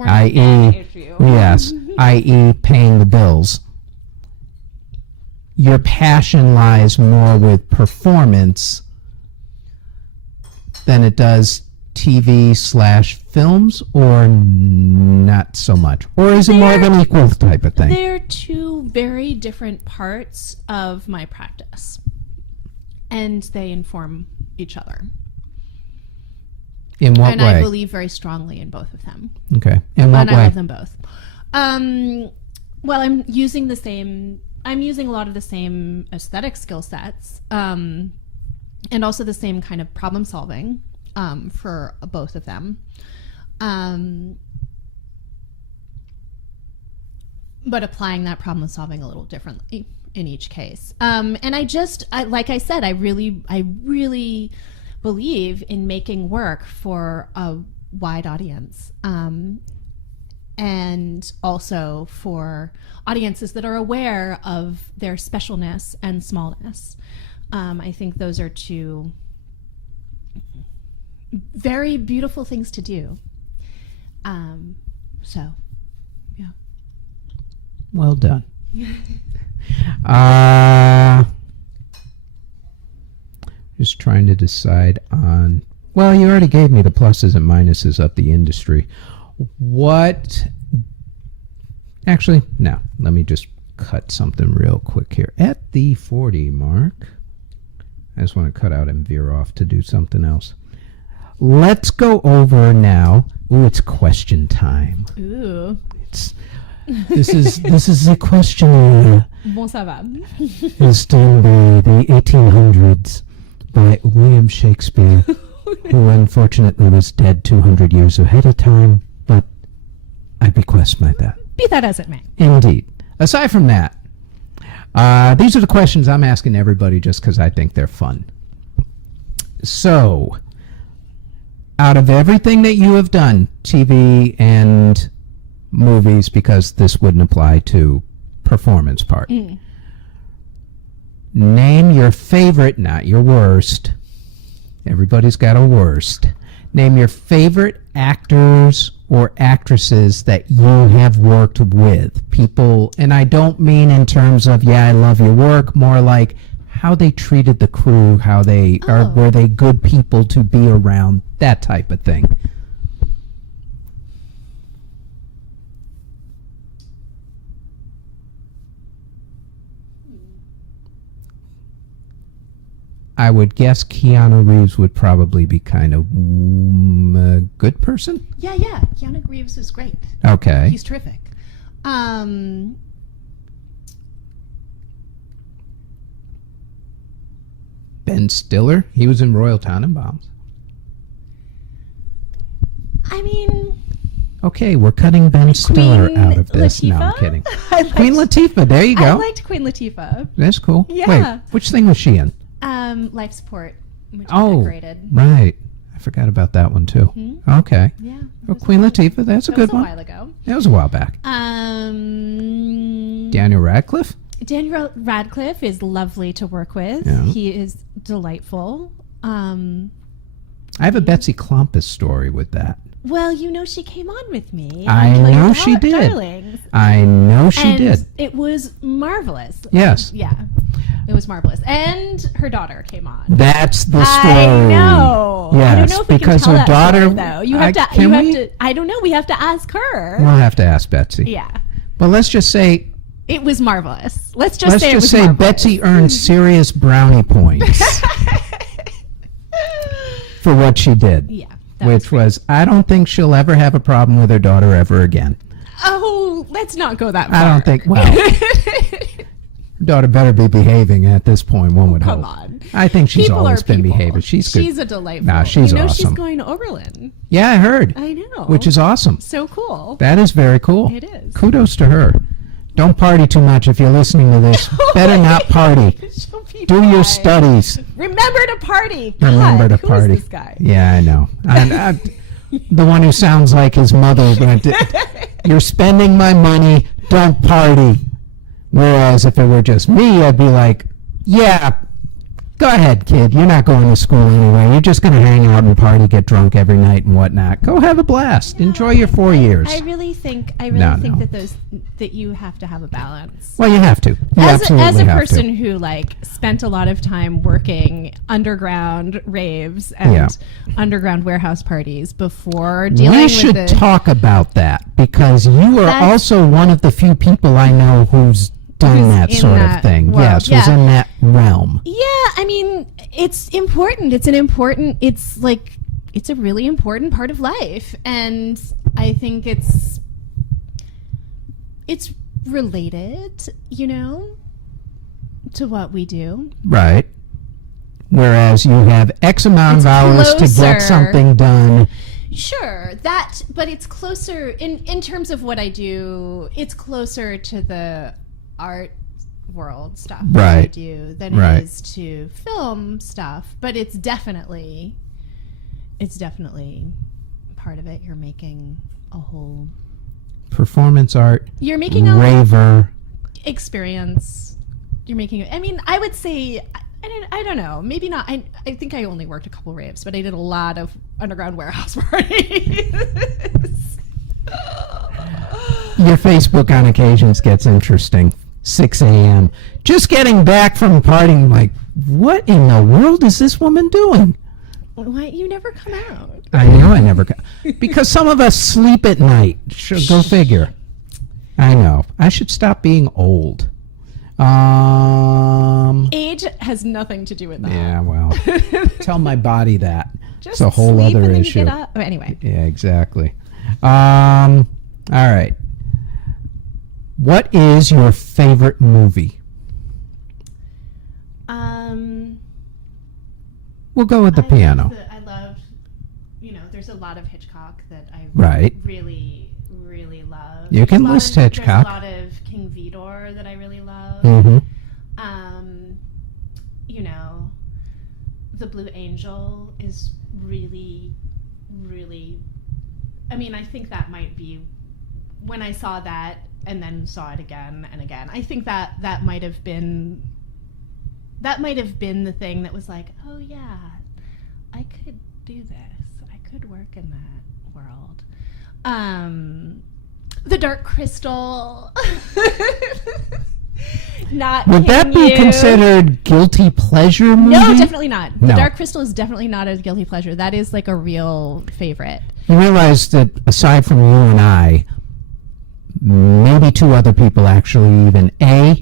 i.e., yes, i.e., paying the bills, your passion lies more with performance than it does TV/films, or not so much? Or is it more of an equal type of thing? They're two very different parts of my practice, and they inform each other. In what way? And I believe very strongly in both of them. Okay. In what way? And I love them both. Well, I'm using a lot of the same aesthetic skill sets, and also the same kind of problem solving for both of them. But applying that problem solving a little differently in each case. And like I said, I really believe in making work for a wide audience, and also for audiences that are aware of their specialness and smallness. I think those are two very beautiful things to do. So, yeah. Well done. Just trying to decide on... Well, you already gave me the pluses and minuses of the industry. What... Actually, no. Let me just cut something real quick here. At the 40 mark, I just want to cut out and veer off to do something else. Let's go over now. Ooh, it's question time. Ooh. This is a question. Bon, ça va. It's done by the 1800s by William Shakespeare, who unfortunately was dead 200 years ahead of time, but I bequest my that. Be that as it may. Indeed. Aside from that, these are the questions I'm asking everybody just because I think they're fun. So, out of everything that you have done, TV and movies, because this wouldn't apply to performance part, name your favorite, not your worst. Everybody's got a worst. Name your favorite actors or actresses that you have worked with. People, and I don't mean in terms of, yeah, I love your work, more like how they treated the crew, how they were they good people to be around, that type of thing. I would guess Keanu Reeves would probably be kind of a good person. Yeah. Keanu Reeves is great. Okay. He's terrific. Ben Stiller. He was in Royal Tenenbaums. I mean... Okay, we're cutting Ben Stiller out of this. Latifah? No, I'm kidding. Queen Latifah. There you go. I liked Queen Latifah. That's cool. Yeah. Wait, which thing was she in? Life Support, which is decorated. Right. I forgot about that one too. Mm-hmm. Okay. Yeah. Well, Queen Latifah, that's a good one. That was a while ago. That was a while back. Daniel Radcliffe? Daniel Radcliffe is lovely to work with. Yeah. He is delightful. I have a Betsy Klompus story with that. Well, you know, she came on with me. I know she did. Darlings. I know she did. It was marvelous. Yes. Yeah. It was marvelous. And her daughter came on. That's the story. I know. Yes, I don't know if we because can tell her that daughter, story, though. You have to. I don't know. We have to ask her. We'll have to ask Betsy. Yeah. But let's just say It was marvelous. Let's just Let's say it just was say marvelous. Betsy earned serious brownie points for what she did. Yeah. Which was, I don't think she'll ever have a problem with her daughter ever again. Oh, let's not go that far. I don't think, well, her daughter better be behaving at this point, one would Come hope. on. I think she's People always are been people. behaving. She's good. She's a delightful. Nah, she's She's awesome. going to Oberlin. Yeah, I heard. I know. Which is awesome. So cool. That is very cool. It is. Kudos to her. Don't party too much if you're listening to this. Better not party. She'll be Do your fine. studies. Remember to party. God, Remember to who party. is this guy? Yeah, I know. The one who sounds like his mother. You're spending my money. Don't party. Whereas if it were just me, I'd be like, yeah, go ahead, kid. You're not going to school anyway. You're just going to hang out and party, get drunk every night and whatnot. Go have a blast. Enjoy your 4 years. I really think No. that you have to have a balance. Well, you have to. You As absolutely a have person to. who like spent a lot of time working underground raves and Yeah. underground warehouse parties before dealing We with should the talk about that because you are That's- also one of the few people I know who's done Who's that in sort that of thing. world. Yes, was Yeah. in that realm. Yeah, I mean, it's important. It's a really important part of life. And I think it's related, to what we do. Right. Whereas you have X amount It's of hours to closer. get something done. Sure, but it's closer in terms of what I do. It's closer to the art world stuff that I Right. do than Right. it is to film stuff. But it's definitely part of it. You're making a whole. Performance art, You're making a raver. experience. You're making. I mean, I would say. I don't know. Maybe not. I think I only worked a couple raves, but I did a lot of underground warehouse parties. Your Facebook on occasions gets interesting. 6 a.m. Just getting back from partying, like, what in the world is this woman doing? Why you never come out? I know I never got. Because some of us sleep at night. Go figure. I know. I should stop being old. Age has nothing to do with that. Yeah, well, tell my body that. Just It's a whole sleep other and then issue. You get up. Oh, anyway, Yeah, exactly. All right. What is your favorite movie? We'll go with the piano. I love. There's a lot of Hitchcock that I Right. really, really love. You can There's a lot list of- Hitchcock. There's a lot of King Vidor that I really love. Mm-hmm. The Blue Angel is really, really. I mean, I think that might be when I saw that and then saw it again and again. I think that might have been the thing that was like, oh yeah, I could do this. I could work in that world. The Dark Crystal. Not Would that be considered guilty pleasure movie? No, definitely not. The No. Dark Crystal is definitely not a guilty pleasure. That is like a real favorite. You realize that aside from you and I, maybe two other people actually even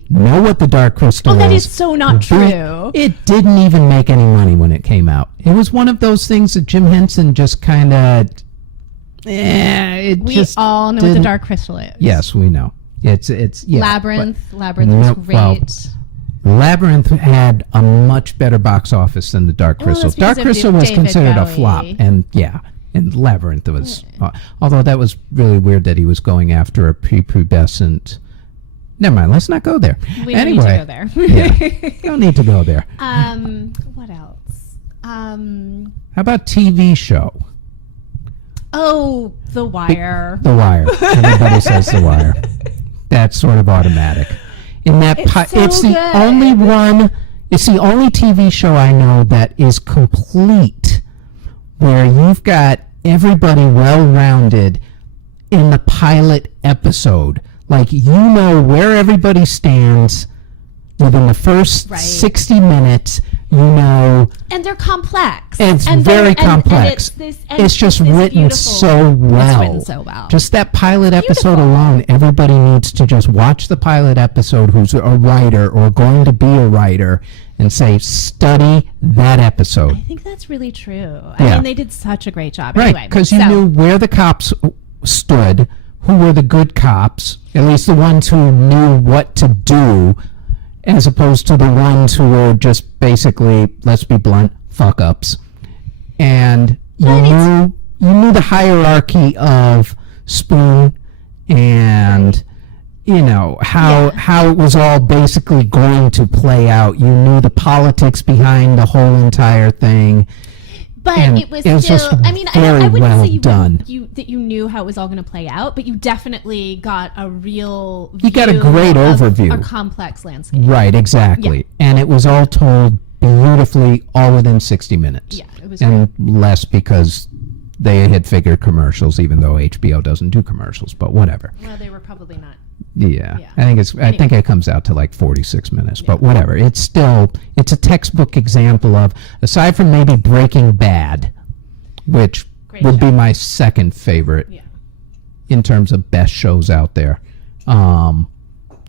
know what the Dark Crystal Oh, is. that is so not B, true. It didn't even make any money when it came out. It was one of those things that Jim Henson just kind of. We all know what the Dark Crystal is. Yes, we know. It's yeah. Labyrinth. but- Labyrinth Nope, was well, great. Labyrinth had a much better box office than the Dark Well, Crystal. that's because Dark of Crystal was David considered a Bowie. flop, and Labyrinth was. Although that was really weird that he was going after a prepubescent. Never mind. Let's not go there. We don't anyway, need to go there. yeah, don't need to go there. What else? How about TV show? Oh, The Wire. The Wire. Everybody says The Wire. That's sort of automatic. In that, It's so it's the good. only one. It's the only TV show I know that is complete, where you've got everybody well-rounded in the pilot episode. Like, you know where everybody stands within the first Right. 60 minutes. you know. And they're complex. It's very complex. It's just written so well. It's written so well. Just that pilot episode alone, everybody needs to just watch the pilot episode who's a writer or going to be a writer and say, study that episode. I think that's really true. Yeah. I mean, they did such a great job. Right, Anyway, because you knew where the cops stood, who were the good cops, at least the ones who knew what to do, as opposed to the ones who were just basically, let's be blunt, fuck-ups. And you knew the hierarchy of Spoon and... you know, how it was all basically going to play out. You knew the politics behind the whole entire thing. But it was still, just I mean, very I wouldn't well say done. that you knew how it was all going to play out, but you definitely got a real You got a view great of overview. a complex landscape. Right, exactly. Yeah. And it was all told beautifully, all within 60 minutes. Yeah, it was and less because they had figured commercials, even though HBO doesn't do commercials, but whatever. Well, they were probably not. Yeah. I think it comes out to like 46 minutes, but whatever. It's a textbook example of, aside from maybe Breaking Bad, which would be my second favorite in terms of best shows out there.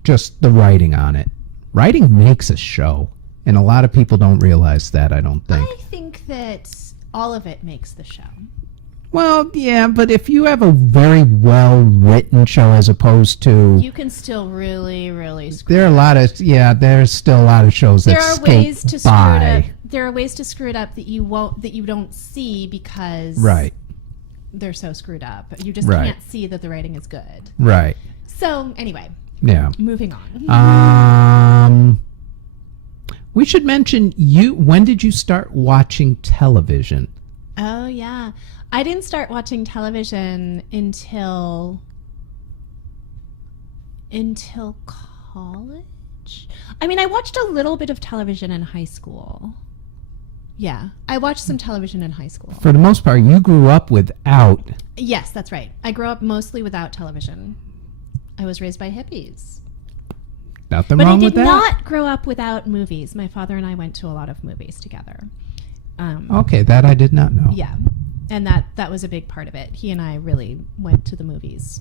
Just the writing on it. Writing makes a show, and a lot of people don't realize that, I don't think. I think that all of it makes the show. Well, yeah, but if you have a very well-written show as opposed to... You can still really, really screw There are a lot of... Yeah, there's still a lot of shows that There are skate ways to by. screw it up. There are ways to screw it up that you don't see because they're so screwed up. You just can't see that the writing is good. Right. So, anyway. Yeah. Moving on. We should mention, when did you start watching television? Oh, yeah. I didn't start watching television until college. I mean, I watched a little bit of television in high school. Yeah, I watched some television in high school. For the most part, you grew up without... Yes, that's right. I grew up mostly without television. I was raised by hippies. Nothing wrong with that. But I did not grow up without movies. My father and I went to a lot of movies together. Okay, that I did not know. Yeah. And that was a big part of it. He and I really went to the movies,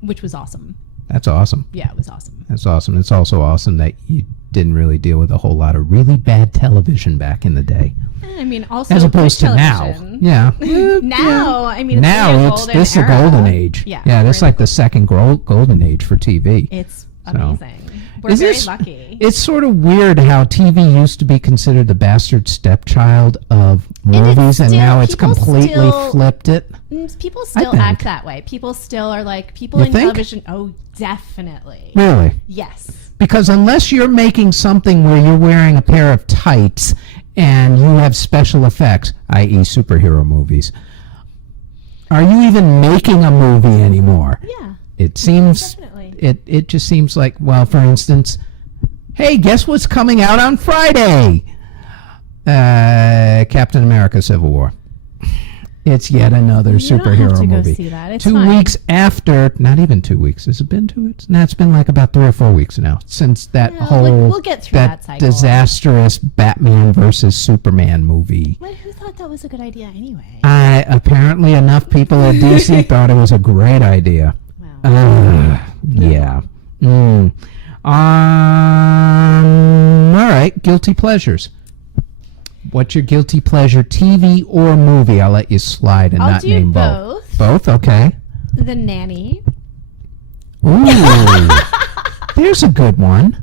which was awesome. That's awesome. Yeah, it was awesome. That's awesome. It's also awesome that you didn't really deal with a whole lot of really bad television back in the day. I mean, also as opposed to television. now. Yeah. Now, I mean, this is a golden age. Yeah, this is like the second golden age for TV. It's amazing. We're lucky. It's sort of weird how TV used to be considered the bastard stepchild of movies, and now it's completely flipped it. People still act that way. People still are like, people in television. Oh, definitely. Really? Yes. Because unless you're making something where you're wearing a pair of tights and you have special effects, i.e. superhero movies, are you even making a movie anymore? Yeah. It seems... Definitely. It just seems like, well, for instance, hey, guess what's coming out on Friday? Captain America: Civil War. It's yet another superhero movie. See that. It's 2 fine. weeks after, not even 2 weeks. Has it been 2 weeks? No, it's been like about 3 or 4 weeks now since that we'll get through that cycle. Disastrous Batman versus Superman movie. Well, who thought that was a good idea anyway? Apparently enough people at DC thought it was a great idea. Wow. Yeah. All right. Guilty pleasures. What's your guilty pleasure, TV or movie? I'll let you slide and not name both. Both? Okay. The Nanny. Ooh. There's a good one.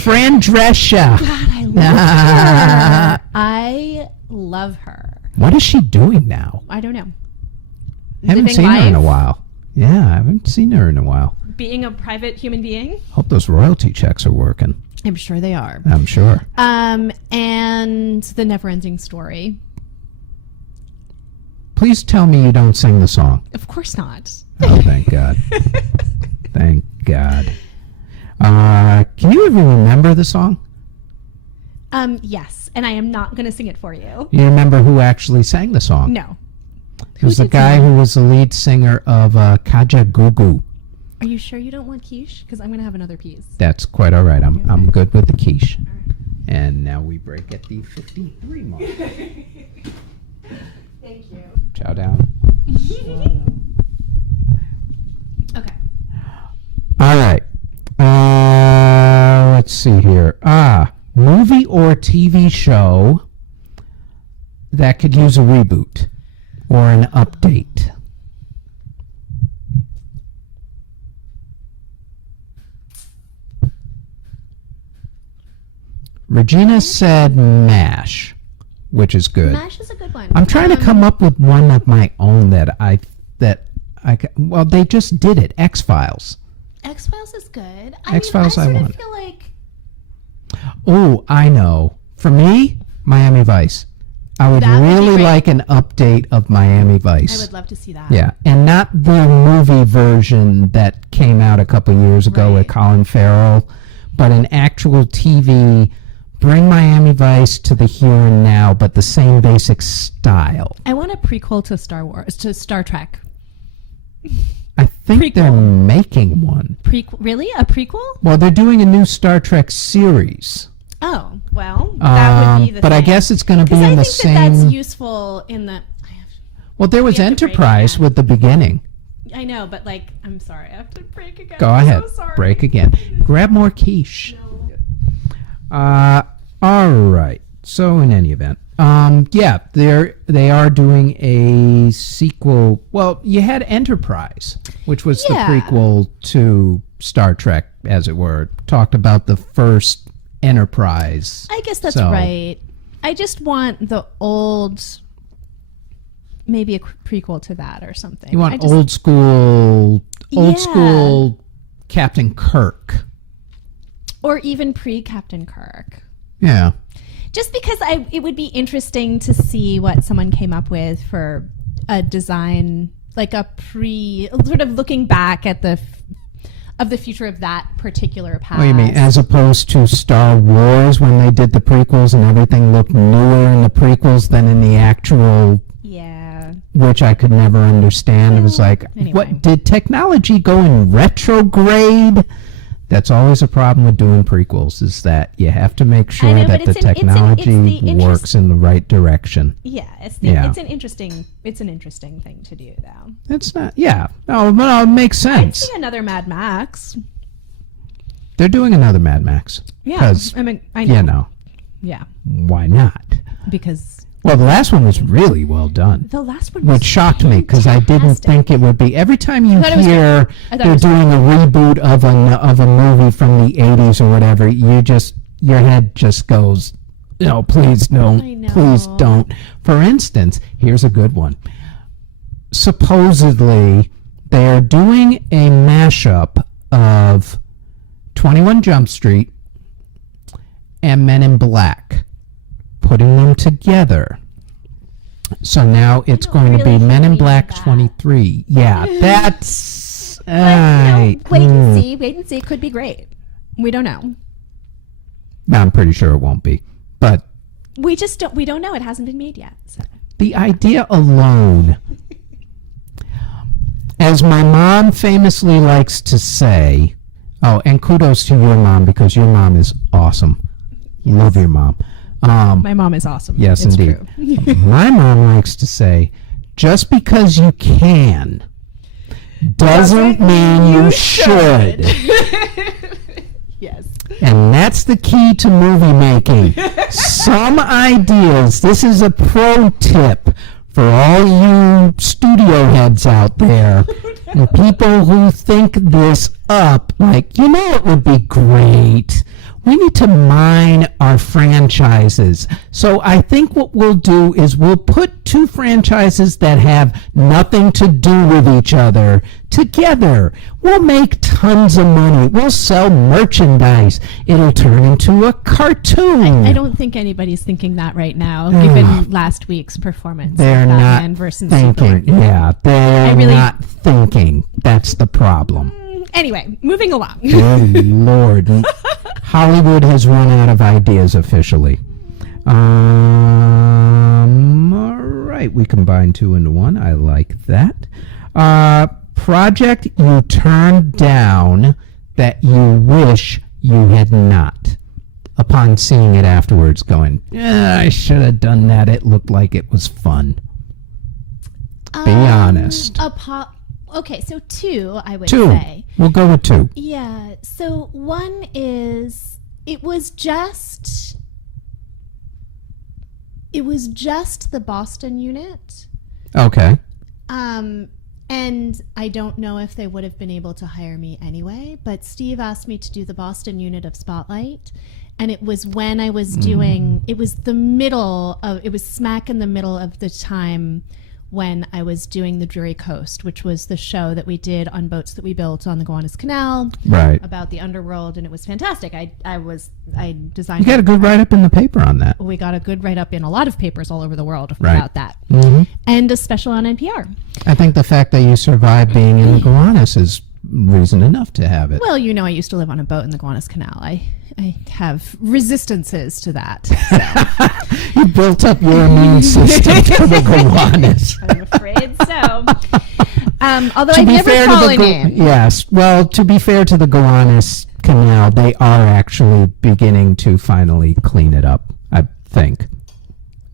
Fran Drescher. God, I love her. I love her. What is she doing now? I don't know. I haven't seen her in a while. Yeah, I haven't seen her in a while. Being a private human being. Hope those royalty checks are working. I'm sure they are. I'm sure. And The Never-Ending Story. Please tell me you don't sing the song. Of course not. Oh, thank God. Thank God. Can you even remember the song? Yes, and I am not going to sing it for you. You remember who actually sang the song? No. It was the guy who was the lead singer of Kaja Gugu. Are you sure you don't want quiche? Because I'm going to have another piece. That's quite all right. I'm good with the quiche. And now we break at the 53 mark. Thank you. Chow down. Okay. All right. Let's see here. Movie or TV show that could use a reboot or an update. Regina said MASH, which is good. MASH is a good one. I'm trying to come up with one of my own that I well, they just did it. X-Files. X-Files is good. X-Files I I sort want. of feel like Oh, I know. For me, Miami Vice. I would That would be really great. like an update of Miami Vice. I would love to see that. Yeah, and not the movie version that came out a couple years ago with Right. Colin Farrell, but an actual TV. Bring Miami Vice to the here and now, but the same basic style. I want a prequel to Star Trek. I think Prequel. they're making one. Really? A prequel? Well, they're doing a new Star Trek series. Oh, well, that would be the But thing. I guess it's going to be Because I in the think that same. that's useful in the... Well, there was we have to break Enterprise again. with the beginning. I know, but like, I'm sorry. I have to break again. Go I'm ahead. So sorry. Break again. Grab more quiche. All right. So in any event, yeah, they are doing a sequel. Well, you had Enterprise, which was Yeah. the prequel to Star Trek, as it were. Talked about the first Enterprise. I guess that's So- right. I just want the old... Maybe a prequel to that or something. You want I just, old school Yeah. Captain Kirk. Or even pre-Captain Kirk. Yeah. Just because it would be interesting to see what someone came up with for a design, like sort of looking back at the future of that particular past. What do you mean? As opposed to Star Wars when they did the prequels and everything looked newer in the prequels than in the actual, Yeah. which I could never understand. It was like, Anyway. what did technology go in retrograde? That's always a problem with doing prequels, is that you have to make sure know, that but the it's technology the works in the right direction. Yeah, Yeah. it's an interesting thing to do though. It's not, yeah. No, it makes I'd sense. see another Mad Max. They're doing another Mad Max. Yeah. 'Cause, I mean, I know. you know, Yeah. why not? Because Well, the last one was really well done. the last one was Which shocked me because I didn't fantastic. think it would be. Every time you thought it was hear good. I thought it they're was doing a reboot of a movie from the 80s or whatever, your head just goes, no, please I don't, know. please don't. For instance, here's a good one. Supposedly, they are doing a mashup of 21 Jump Street and Men in Black, putting them together. So now it's going to be really Men in believe Black that. 23. Yeah, that's... But, wait and see. Wait and see. It could be great. We don't know. I'm pretty sure it won't be. But We don't know. It hasn't been made yet. So. the idea alone, as my mom famously likes to say, oh, and kudos to your mom because your mom is awesome. Love your mom. My mom is awesome. Yes, It's indeed. true. My mom likes to say, just because you can doesn't mean you should. Yes. And that's the key to movie making. Some ideas, this is a pro tip for all you studio heads out there, and people who think this up, like, you know, it would be great. We need to mine our franchises. So I think what we'll do is we'll put two franchises that have nothing to do with each other together. We'll make tons of money. We'll sell merchandise. It'll turn into a cartoon. I don't think anybody's thinking that right now, given last week's performance. They're of not Batman versus thinking. Superman. Yeah, they're really- not thinking. That's the problem. Anyway, moving along. Good Lord. Hollywood has run out of ideas officially. All right, we combined two into one. I like that. Project you turned down that you wish you had not. upon seeing it afterwards going, I should have done that. It looked like it was fun. Be honest. Okay, so 2, I would 2. say. We'll go with 2. Yeah, so 1 is, it was just the Boston unit. Okay. And I don't know if they would have been able to hire me anyway, but Steve asked me to do the Boston unit of Spotlight. And it was when I was doing, it was smack in the middle of the time when I was doing the Drury Coast, which was the show that we did on boats that we built on the Gowanus Canal, right? About the underworld, and it was fantastic. I designed. You got a good write-up in the paper on that. We got a good write-up in a lot of papers all over the world right. about that, and a special on NPR. I think the fact that you survived being in the Gowanus is reason enough to have it. Well, I used to live on a boat in the Gowanus Canal. I have resistances to that. So. You built up your immune system to the Gowanus. I'm afraid so. Although I've never fallen in. Yes. Well, to be fair to the Gowanus Canal, they are actually beginning to finally clean it up, I think.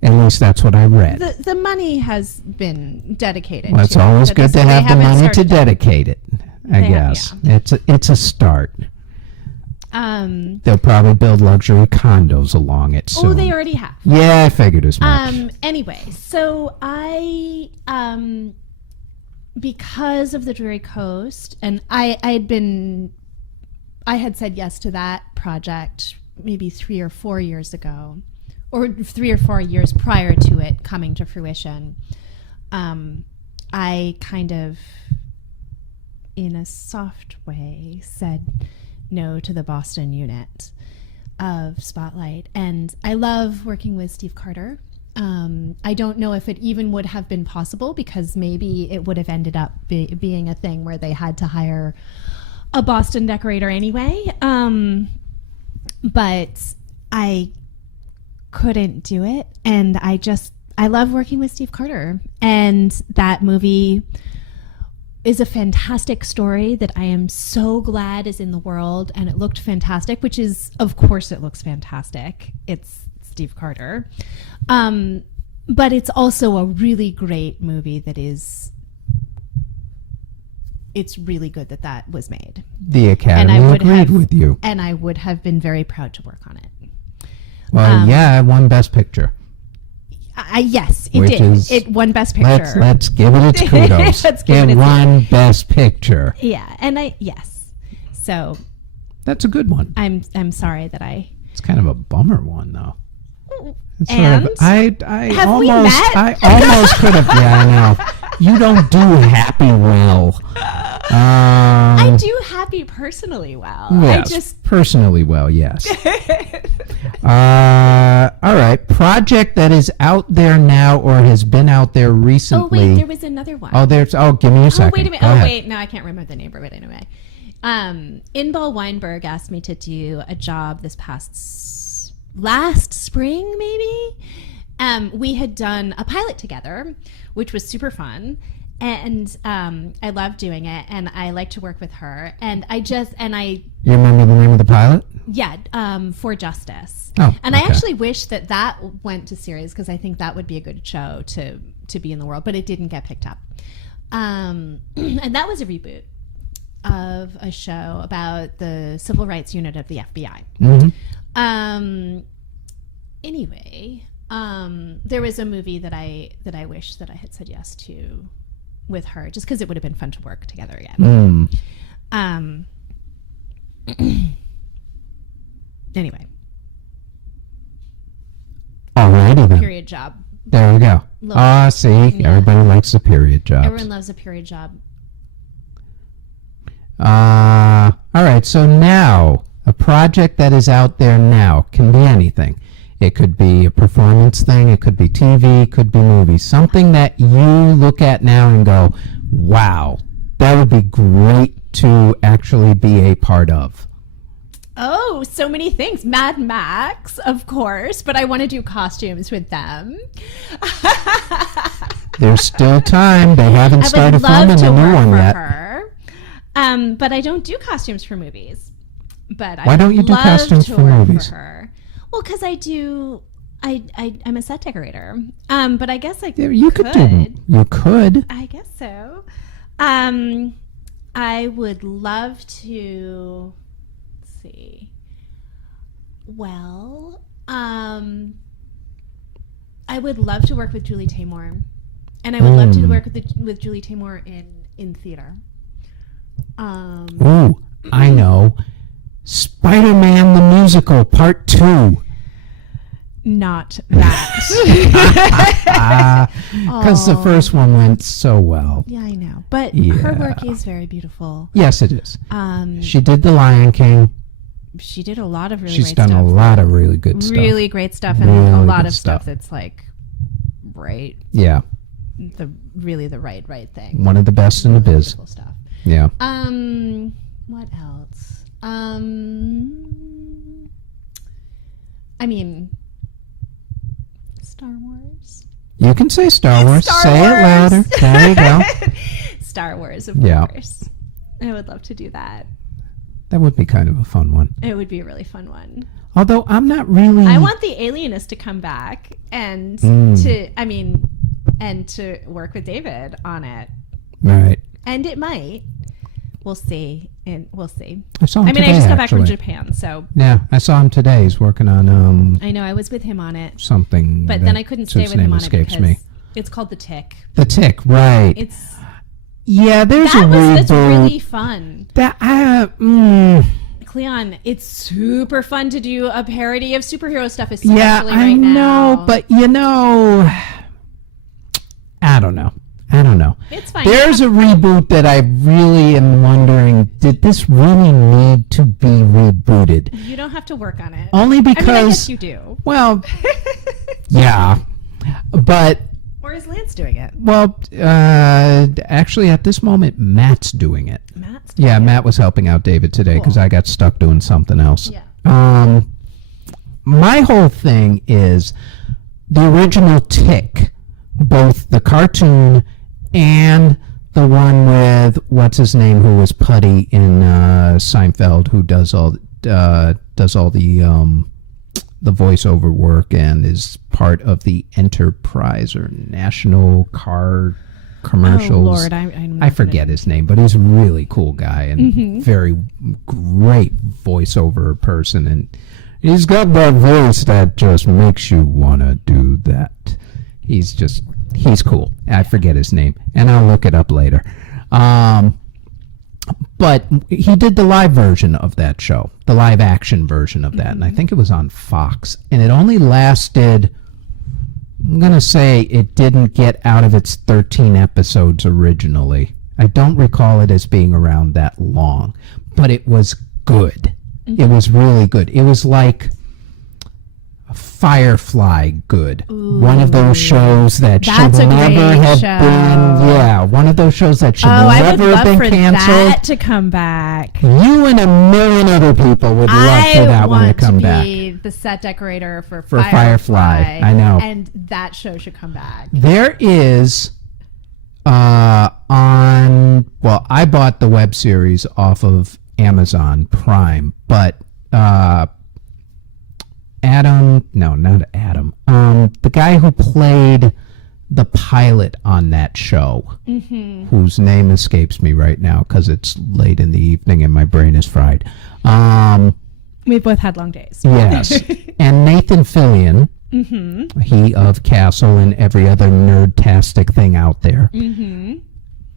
At least that's what I read. The money has been dedicated. Well, it's always good to have the money to dedicate it, I guess. Yeah. It's a start. They'll probably build luxury condos along it soon. Oh, they already have. Yeah, I figured as much. Anyway, so I because of the Drury Coast, and I had said yes to that project maybe 3 or 4 years ago, or 3 or 4 years prior to it coming to fruition. I kind of, in a soft way, said no to the Boston unit of Spotlight. And I love working with Steve Carter. I don't know if it even would have been possible, because maybe it would have ended up being a thing where they had to hire a Boston decorator anyway. But I couldn't do it. And I love working with Steve Carter. And that movie is a fantastic story that I am so glad is in the world, and it looked fantastic, which is, of course it looks fantastic. It's Steve Carter. But it's also a really great movie it's really good that was made. The Academy agreed with you. And I would have been very proud to work on it. Well, yeah, it won Best Picture. Yes, it did. It won Best Picture. Let's give it its kudos. It won Best Picture. Yeah, and yes. So that's a good one. I'm sorry that It's kind of a bummer one, though. And I almost could have. Yeah, I know. You don't do happy well. I do happy personally well. Yes, personally well, yes. All right. Project that is out there now or has been out there recently. Oh, wait, there was another one. Give me a second. Oh, wait a minute. Wait, no, I can't remember the name of it anyway. Inbal Weinberg asked me to do a job this last spring, maybe. We had done a pilot together, which was super fun. And I loved doing it, and I like to work with her. And You remember the name of the pilot? Yeah, For Justice. Oh, and I actually wish that went to series, because I think that would be a good show to be in the world, but it didn't get picked up. And that was a reboot of a show about the civil rights unit of the FBI. Mm-hmm. Anyway, there was a movie that I wish that I had said yes to with her, just because it would have been fun to work together again. Anyway. Anyway. Alrighty then. Period job. There we go. See, yeah. Everybody likes the period job. Everyone loves a period job. All right, so now, a project that is out there now can be anything. It could be a performance thing, it could be TV, it could be movies. Something that you look at now and go, wow, that would be great to actually be a part of. Oh, so many things. Mad Max, of course, but I want to do costumes with them. There's still time. They haven't started filming the new one yet. Her. But I don't do costumes for movies. But why don't you do costumes for movies? For her. Well, because I'm a set decorator. But I guess You could. I guess so. I would love to. Let's see. Well, I would love to work with Julie Taymor, and I would love to work with Julie Taymor in theater. Ooh, I know. Spider-Man the Musical Part 2. Not that. Because the first one went so well. Yeah, I know. But Yeah. her work is very beautiful. Yes, it is. She did The Lion King. She did a lot of really She's great done stuff. a lot of really good stuff. Really great stuff, and Really a lot good of stuff stuff. that's like right, Yeah. the right thing. One of the best in the Really biz. beautiful stuff. Yeah. What else? I mean, Star Wars. You can say Star Wars. Star Say Wars. it louder. There you go. Star Wars, of Yeah. course. I would love to do that. That would be kind of a fun one. It would be a really fun one. Although I'm not really. I want the Alienist to come back and to work with David on it. Right. And it might. We'll see. And we'll see. I saw him I mean, today, I just got back from actually. Japan, so Yeah, I saw him today. He's working on I know I was with him on it. something. But then I couldn't stay with him on it because me. it's called The Tick. The Tick, right? It's Yeah, there's a reboot. that's really fun. Cleon, it's super fun to do a parody of superhero stuff, especially Yeah, I right now. know, but I don't know. It's fine. There's a reboot that I really am wondering, did this really need to be rebooted? You don't have to work on it. Only because, I guess you do. well, yeah, but, Or is Lance doing it? well, actually at this moment, Matt's doing it. Matt's Yeah, Matt was helping out David today because Cool. I got stuck doing something else. Yeah. My whole thing is the original Tick, both the cartoon and the one with what's his name, who was Putty in Seinfeld, who does all the voiceover work and is part of the Enterprise or National Car commercials. Oh, Lord, I'm I forget his name, but he's a really cool guy and very great voiceover person, and he's got that voice that just makes you want to do that. He's cool. I forget his name, and I'll look it up later. But he did the live version of that show, the live action version of that, and I think it was on Fox, and it only lasted, I'm going to say it didn't get out of its 13 episodes originally. I don't recall it as being around that long, but it was good. It was really good. It was like Firefly good. One of those shows that That's should a never great have show. been, yeah, one of those shows that should I would never have love been for canceled. that to come back. You and a million other people would love for that one to come back. I want to be the set decorator for Firefly. I know. And that show should come back. There is I bought the web series off of Amazon Prime, but the guy who played the pilot on that show, whose name escapes me right now because it's late in the evening and my brain is fried. We've both had long days. Yes. And Nathan Fillion, he of Castle and every other nerd-tastic thing out there,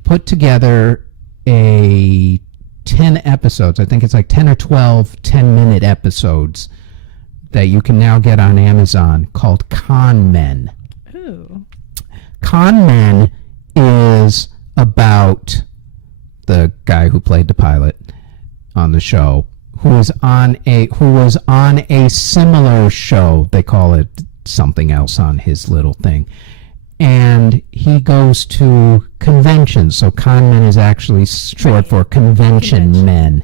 put together a 10 episodes, I think it's like 10 or 12 10-minute episodes that you can now get on Amazon called Con Men. Ooh. Con Men is about the guy who played the pilot on the show, who was on a similar show. They call it something else on his little thing. And he goes to conventions. So con men is actually short for convention men.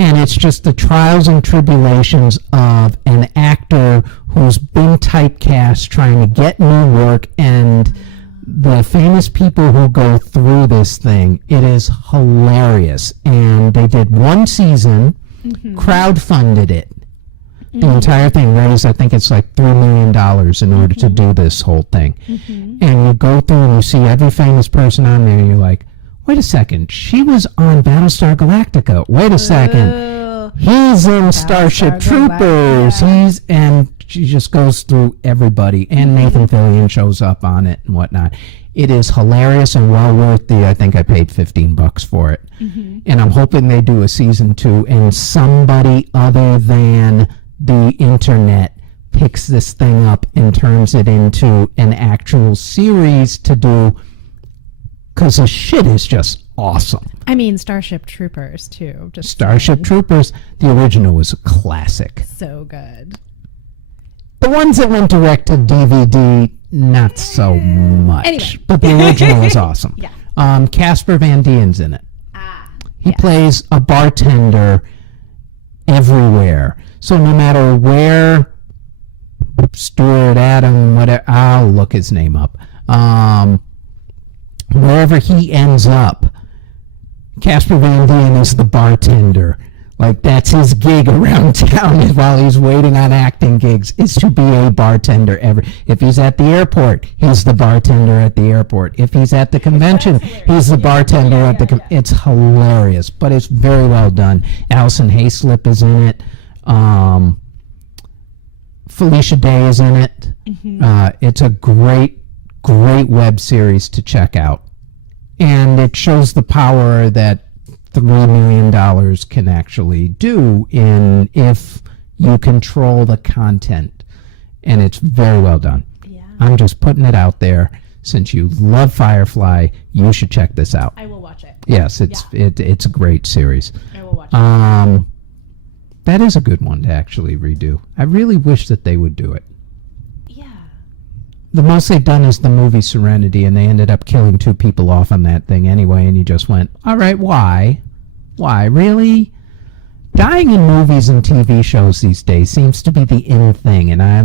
And it's just the trials and tribulations of an actor who's been typecast trying to get new work, and the famous people who go through this thing. It is hilarious. And they did one season, crowdfunded it. The entire thing raised, I think it's like $3 million in order to do this whole thing. And you go through and you see every famous person on there, and you're like, wait a second, she was on Battlestar Galactica. Wait a second, he's in Starship Troopers. And she just goes through everybody, and Nathan Fillion shows up on it and whatnot. It is hilarious and well worth I think I paid $15 for it. And I'm hoping they do a season 2 and somebody other than the internet picks this thing up and turns it into an actual series to do, because the shit is just awesome. I mean, Starship Troopers, too. Just Starship Troopers, the original was a classic. so good. The ones that went direct to DVD, not so much. Anyway. But the original is awesome. Yeah. Casper Van Dien's in it. He plays a bartender everywhere. So no matter where Stuart, Adam, whatever, I'll look his name up. Wherever he ends up, Casper Van Dien is the bartender. Like, that's his gig around town while he's waiting on acting gigs, is to be a bartender. If he's at the airport, he's the bartender at the airport. If he's at the convention, he's the bartender at the It's hilarious, but it's very well done. Allison Hayslip is in it. Felicia Day is in it. It's a great web series to check out. And it shows the power that $3 million can actually do if you control the content. And it's very well done. Yeah. I'm just putting it out there. Since you love Firefly, you should check this out. I will watch it. Yes, it's a great series. I will watch it. That is a good one to actually redo. I really wish that they would do it. Yeah. The most they've done is the movie Serenity, and they ended up killing 2 people off on that thing anyway, and you just went, all right, why? Why? Really? Dying in movies and TV shows these days seems to be the in thing, and I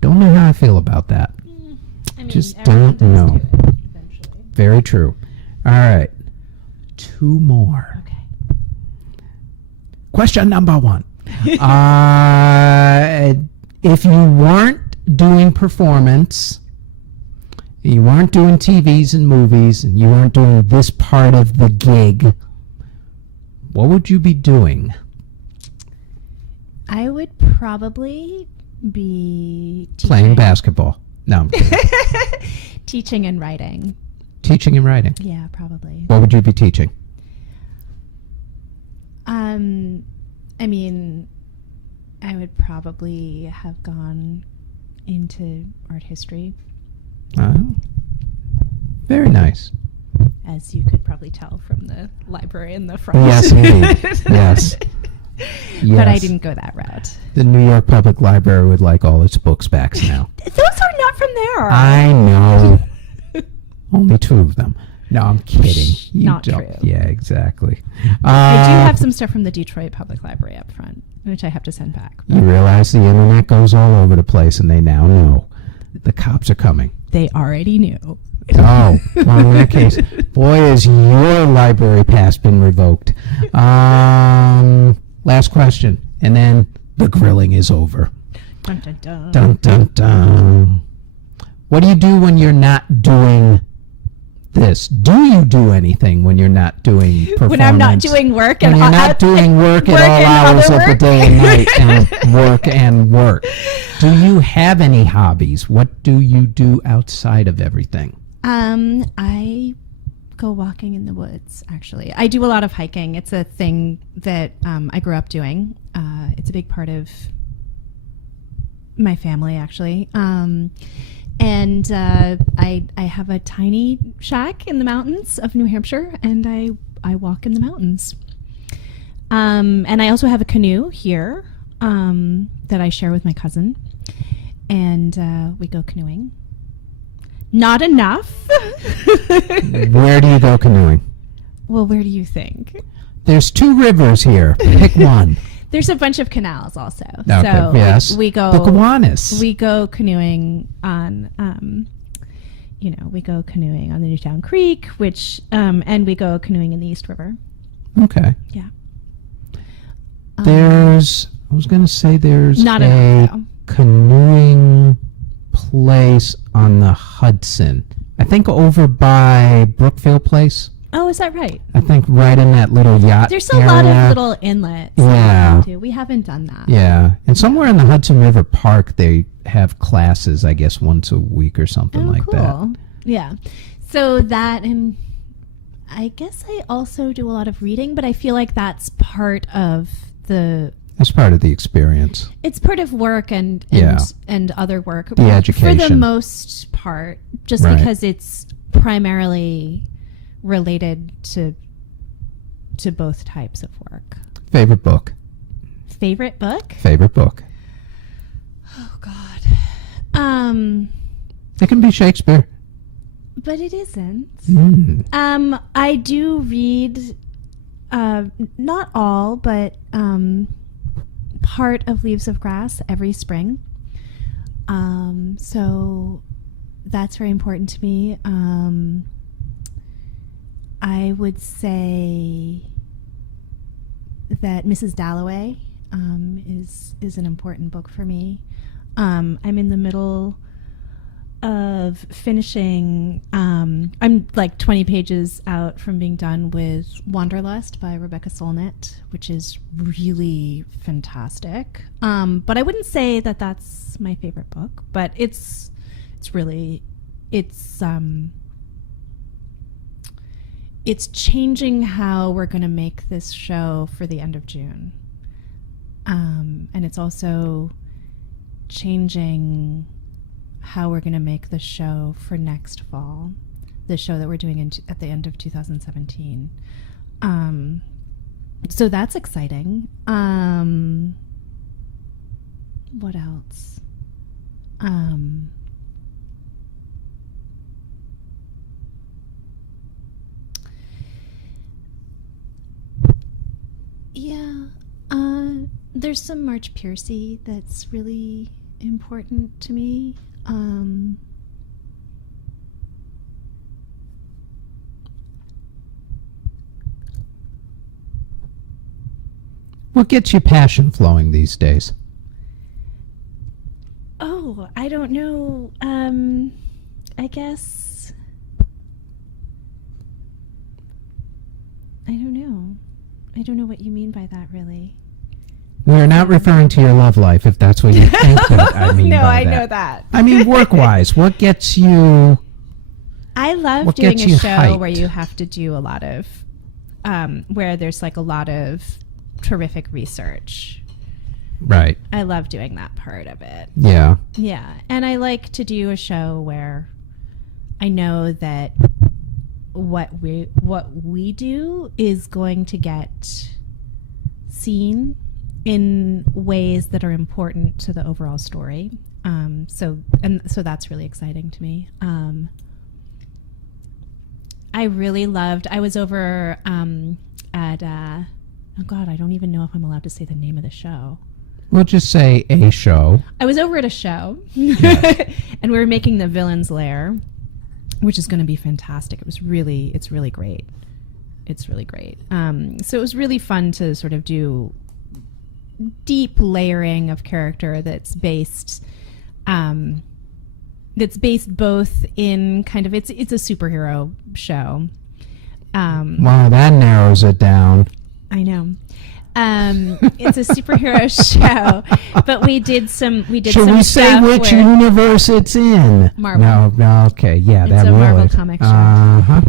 don't know how I feel about that. I mean, Just everyone don't does know. do it eventually. Very true. All right. 2 more. Okay. Question number 1. If you weren't doing performance, you weren't doing TVs and movies, and you weren't doing this part of the gig, what would you be doing? I would probably be Playing basketball. No, I'm kidding. teaching and writing. Teaching and writing. Yeah, probably. What would you be teaching? I mean, I would probably have gone into art history, Very nice. as you could probably tell from the library in the front. Yes, indeed. Yes. But I Yes. didn't go that route. The New York Public Library would like all its books back now. Those are not from there. I know. Only 2 of them. No, I'm kidding. You Not don't- true. Yeah, exactly. I do have some stuff from the Detroit Public Library up front, which I have to send back. You realize the internet goes all over the place, and they now know the cops are coming. They already knew. Oh, well, in that case, boy, has your library pass been revoked. Last question, and then the grilling is over. Dun, dun, dun. Dun, dun, dun. What do you do when you're not doing this? Do you do anything when you're not doing performance? When I'm not doing work When and you're not doing work at all hours of the day and night and work. Do you have any hobbies? What do you do outside of everything? I go walking in the woods, actually. I do a lot of hiking. It's a thing that I grew up doing. It's a big part of my family, actually. And I have a tiny shack in the mountains of New Hampshire, and I walk in the mountains. And I also have a canoe here that I share with my cousin, and we go canoeing. Not enough. Where do you go canoeing? Well, where do you think? There's 2 rivers here. Pick one. There's a bunch of canals also. Okay, So yes. we go. The Gowanus. We go canoeing on, we go canoeing on the Newtown Creek, and we go canoeing in the East River. Okay. Yeah. There's I was going to say there's Not a enough, though. canoeing place on the Hudson. I think over by Brookfield Place. Oh, is that right? I think right in that little yacht There's a area. lot of little inlets. Yeah. We haven't done that. Yeah. And somewhere in the Hudson River Park, they have classes, I guess, once a week or something like cool. that. Yeah. So that, and I guess I also do a lot of reading, but I feel like that's part of That's part of the experience. it's part of work and other work. The education. For the most part, just Right. because it's primarily related to both types of work. Favorite book? Favorite book? Favorite book? Oh God. It can be Shakespeare. But it isn't. I do read, not all, but part of Leaves of Grass every spring. So that's very important to me. I would say that Mrs. Dalloway is an important book for me. I'm in the middle of finishing. I'm like 20 pages out from being done with Wanderlust by Rebecca Solnit, which is really fantastic. But I wouldn't say that that's my favorite book, but it's changing how we're going to make this show for the end of June. And it's also changing how we're going to make the show for next fall, the show that we're doing at the end of 2017. So that's exciting. What else? There's some March Piercy that's really important to me. What gets your passion flowing these days? Oh, I don't know. I guess I don't know. I don't know what you mean by that, really. We're not referring to your love life, if that's what you think that I mean No, by I that. know that. I mean, work-wise, what gets you... I love What doing gets a you show hyped? where you have to do a lot of, where there's like a lot of terrific research. Right. I love doing that part of it. Yeah. Yeah. And I like to do a show where I know that what we do is going to get seen in ways that are important to the overall story. So that's really exciting to me. I really loved, I was over at, oh God, I don't even know if I'm allowed to say the name of the show. We'll just say a show. I was over at a show Yes. and we were making the Villain's Lair, which is going to be fantastic. It's really great. It's really great. So it was really fun to sort of do deep layering of character that's based both in kind of, it's a superhero show. Wow, that narrows it down. I know. It's a superhero show, but we did some Should we say stuff which where universe it's in? Marvel. No, okay, yeah, It's that a will. Marvel comic show. Uh-huh.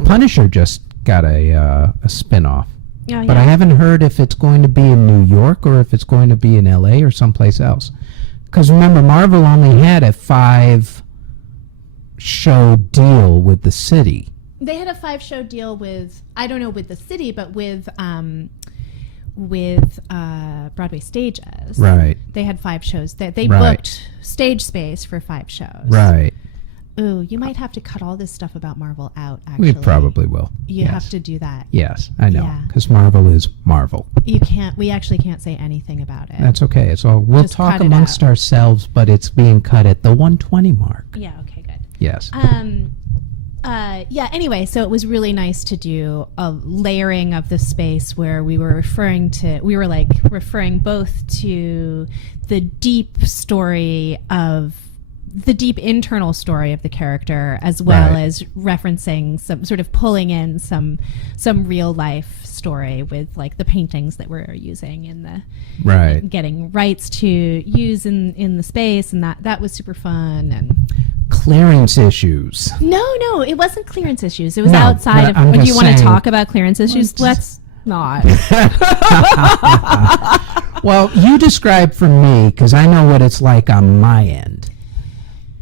Punisher just got a spin-off. Oh, But yeah. I haven't heard if it's going to be in New York or if it's going to be in LA or someplace else. Because remember, Marvel only had a 5-show deal with the city. They had a 5-show deal with, I don't know with the city, but with Broadway Stages. Right. They had 5 shows. They Right. booked stage space for 5 shows. Right. Ooh, you might have to cut all this stuff about Marvel out, actually. We probably will. You Yes. have to do that. Yes, I know. Yeah. Because Marvel is Marvel. We actually can't say anything about it. That's okay. It's all, we'll Just talk cut it amongst out. ourselves, but it's being cut at the 120 mark. Yeah, okay, good. Yes. Anyway, so it was really nice to do a layering of the space where we were referring both to the deep internal story of the character, as well as referencing some sort of pulling in some real life story with like the paintings that we're using in the getting rights to use in the space, and that was super fun. And clearance issues. No, it wasn't clearance issues. It was outside of. Do you want to talk about clearance issues? Let's not. Well, you describe for me, because I know what it's like on my end.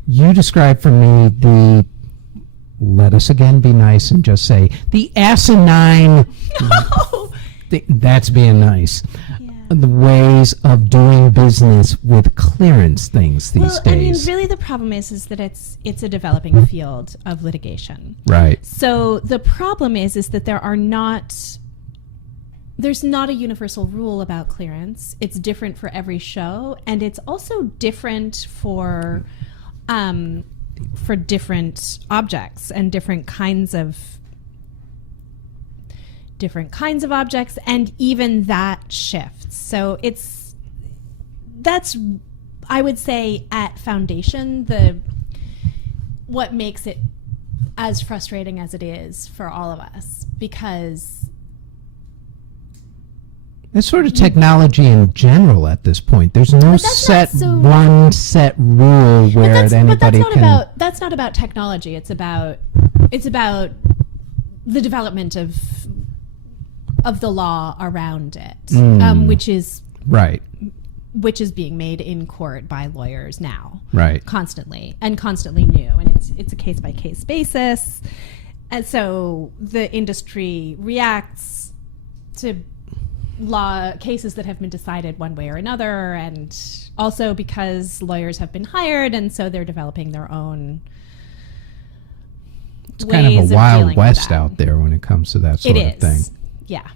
You describe for me the, let us again be nice and just say, the asinine, that's being nice, the ways of doing business with clearance things these days. I mean, really the problem is that it's a developing field of litigation. Right. So the problem is that there's not a universal rule about clearance. It's different for every show, and it's also different for different objects and different kinds of objects, and even that shifts. So that's I would say at foundation what makes it as frustrating as it is for all of us, because it's sort of technology in general at this point. There's no one set rule where anybody can. That's not about technology. It's about the development of the law around it, which is being made in court by lawyers now, constantly new, and it's a case by case basis, and so the industry reacts to law cases that have been decided one way or another, and also because lawyers have been hired, and so they're developing their own it's kind of a wild west out there when it comes to that sort of thing. Yeah.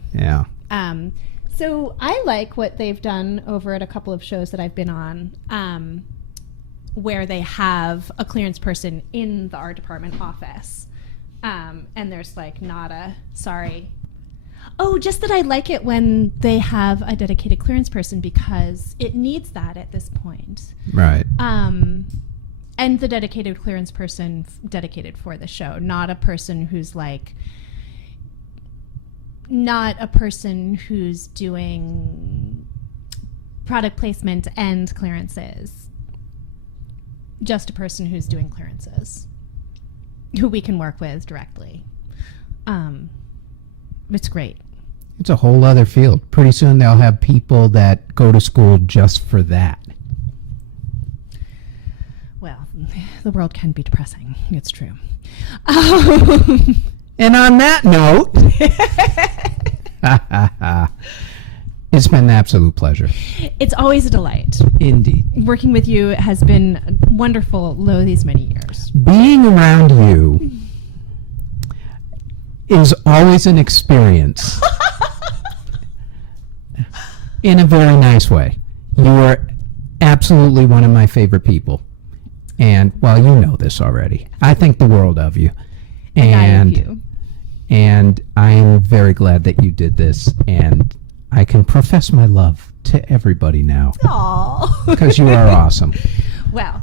So I like what they've done over at a couple of shows that I've been on, where they have a clearance person in the art department office, and there's like not a sorry. Oh, just that I like it when they have a dedicated clearance person, because it needs that at this point. Right. And the dedicated clearance person dedicated for the show, not a person who's doing product placement and clearances. Just a person who's doing clearances, who we can work with directly. It's great. It's a whole other field. Pretty soon they'll have people that go to school just for that. Well, the world can be depressing. It's true. And on that note, it's been an absolute pleasure. It's always a delight. Indeed. Working with you has been wonderful these many years. Being around you is always an experience in a very nice way. You are absolutely one of my favorite people. And, well, you know this already. I think the world of you. And I'm very glad that you did this. And I can profess my love to everybody now. Aww. Because you are awesome. Well.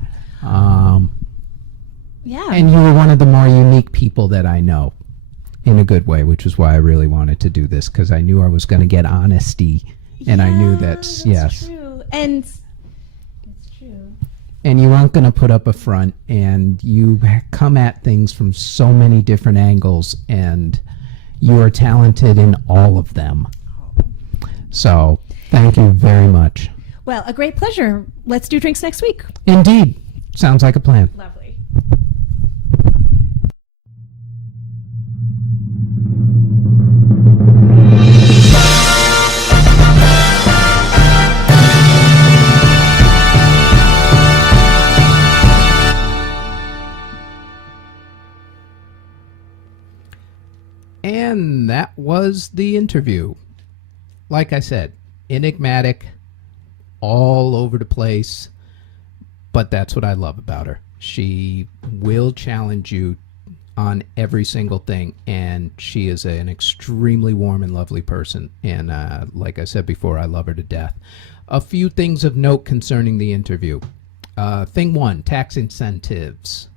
Yeah. And you were one of the more unique people that I know. In a good way, which is why I really wanted to do this, because I knew I was going to get honesty, and I knew that's true. And it's true. And you aren't going to put up a front, and you come at things from so many different angles, and you are talented in all of them. So, thank you very much. Well, a great pleasure. Let's do drinks next week. Indeed. Sounds like a plan. Lovely. And that was the interview. Like I said, enigmatic, all over the place, but that's what I love about her. She will challenge you on every single thing, and she is an extremely warm and lovely person. And like I said before, I love her to death. A few things of note concerning the interview. Thing one, tax incentives.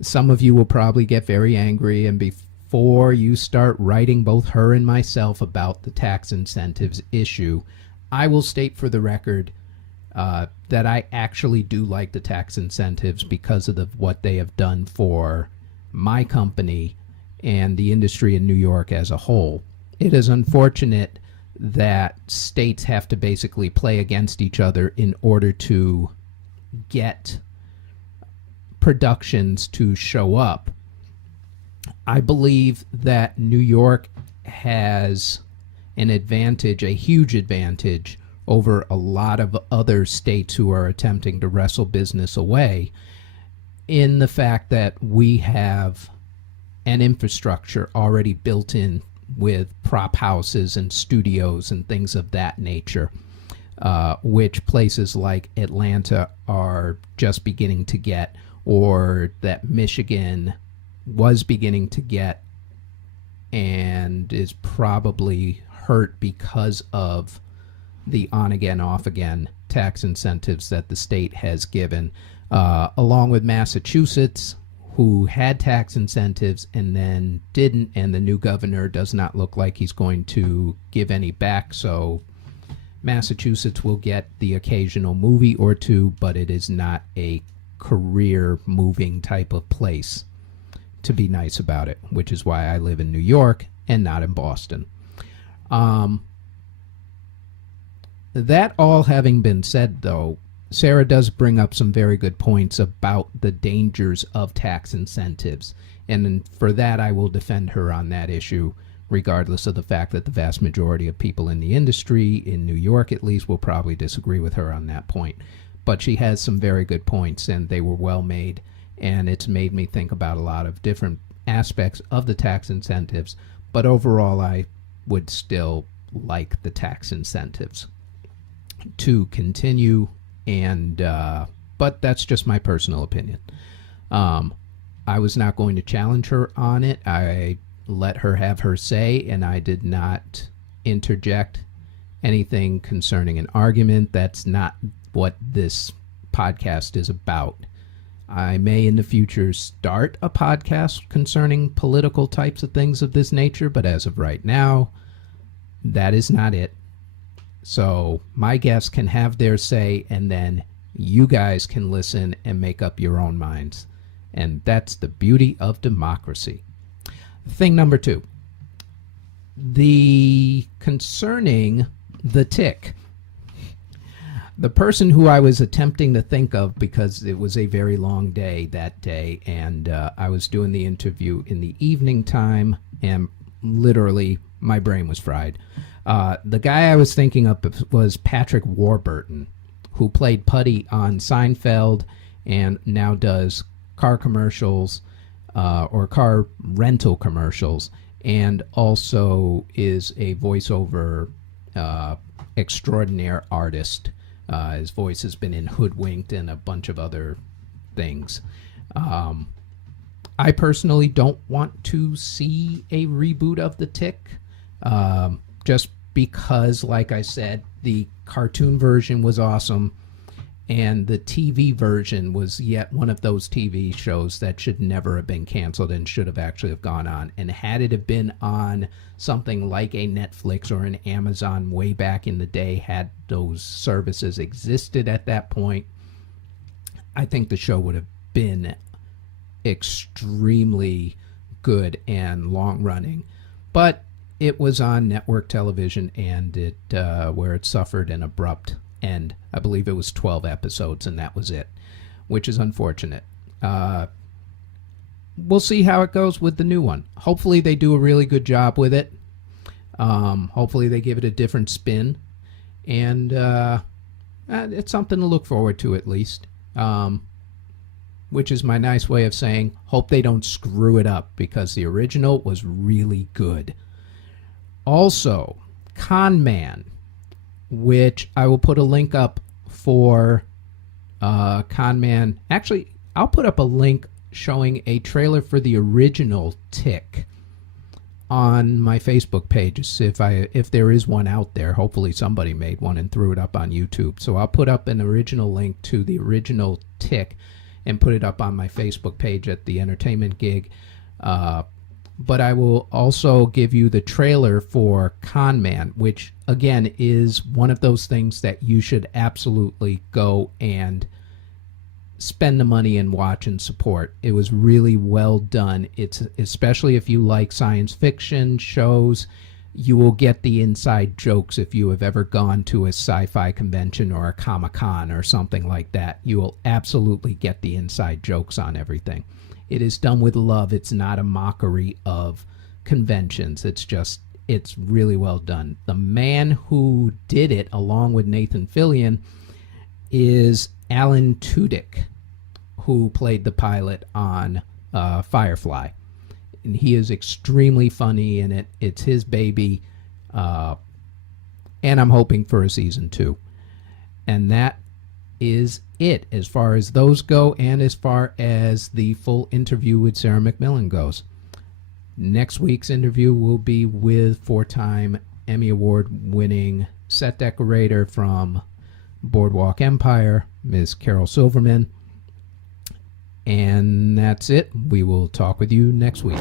Some of you will probably get very angry, and before you start writing both her and myself about the tax incentives issue, I will state for the record that I actually do like the tax incentives because of what they have done for my company and the industry in New York as a whole. It is unfortunate that states have to basically play against each other in order to get productions to show up. I believe that New York has an advantage, a huge advantage, over a lot of other states who are attempting to wrestle business away, in the fact that we have an infrastructure already built in with prop houses and studios and things of that nature, which places like Atlanta are just beginning to get, or that Michigan was beginning to get and is probably hurt because of the on-again, off-again tax incentives that the state has given, along with Massachusetts, who had tax incentives and then didn't, and the new governor does not look like he's going to give any back, so Massachusetts will get the occasional movie or two, but it is not a career-moving type of place, to be nice about it, which is why I live in New York and not in Boston. That all having been said, though, Sarah does bring up some very good points about the dangers of tax incentives, and for that I will defend her on that issue, regardless of the fact that the vast majority of people in the industry, in New York at least, will probably disagree with her on that point. But she has some very good points, and they were well made, and it's made me think about a lot of different aspects of the tax incentives, but overall I would still like the tax incentives to continue, and but that's just my personal opinion. I was not going to challenge her on it. I let her have her say, and I did not interject anything concerning an argument. That's not what this podcast is about. I may in the future start a podcast concerning political types of things of this nature, but as of right now, that is not it. So my guests can have their say, and then you guys can listen and make up your own minds. And that's the beauty of democracy. Thing number two, concerning the tick. The person who I was attempting to think of, because it was a very long day that day, and I was doing the interview in the evening time, and literally my brain was fried. The guy I was thinking of was Patrick Warburton, who played Putty on Seinfeld and now does car commercials or car rental commercials, and also is a voiceover extraordinaire artist. His voice has been in Hoodwinked and a bunch of other things. I personally don't want to see a reboot of The Tick, just because, like I said, the cartoon version was awesome, and the TV version was yet one of those TV shows that should never have been canceled and should have actually have gone on. And had it have been on something like a Netflix or an Amazon way back in the day, had those services existed at that point, I think the show would have been extremely good and long-running. But it was on network television, and it where it suffered an abrupt end. I believe it was 12 episodes, and that was it, which is unfortunate. We'll see how it goes with the new one. Hopefully they do a really good job with it. Hopefully they give it a different spin, and it's something to look forward to at least, which is my nice way of saying hope they don't screw it up, because the original was really good. Also, Con Man, which I will put a link up for Con Man. Actually, I'll put up a link showing a trailer for the original Tick on my Facebook page. If there is one out there, hopefully somebody made one and threw it up on YouTube. So I'll put up an original link to the original Tick and put it up on my Facebook page at the entertainment gig. But I will also give you the trailer for Con Man, which again is one of those things that you should absolutely go and spend the money and watch and support. It was really well done. It's especially if you like science fiction shows, you will get the inside jokes if you have ever gone to a sci-fi convention or a Comic-Con or something like that. You will absolutely get the inside jokes on everything. It is done with love. It's not a mockery of conventions. It's really well done. The man who did it, along with Nathan Fillion, is Alan Tudyk, who played the pilot on Firefly. And he is extremely funny in it. It's his baby. And I'm hoping for a season 2. And that is it as far as those go, and as far as the full interview with Sarah McMillan goes. Next week's interview will be with 4-time Emmy Award winning set decorator from Boardwalk Empire, Ms. Carol Silverman. And that's it. We will talk with you next week.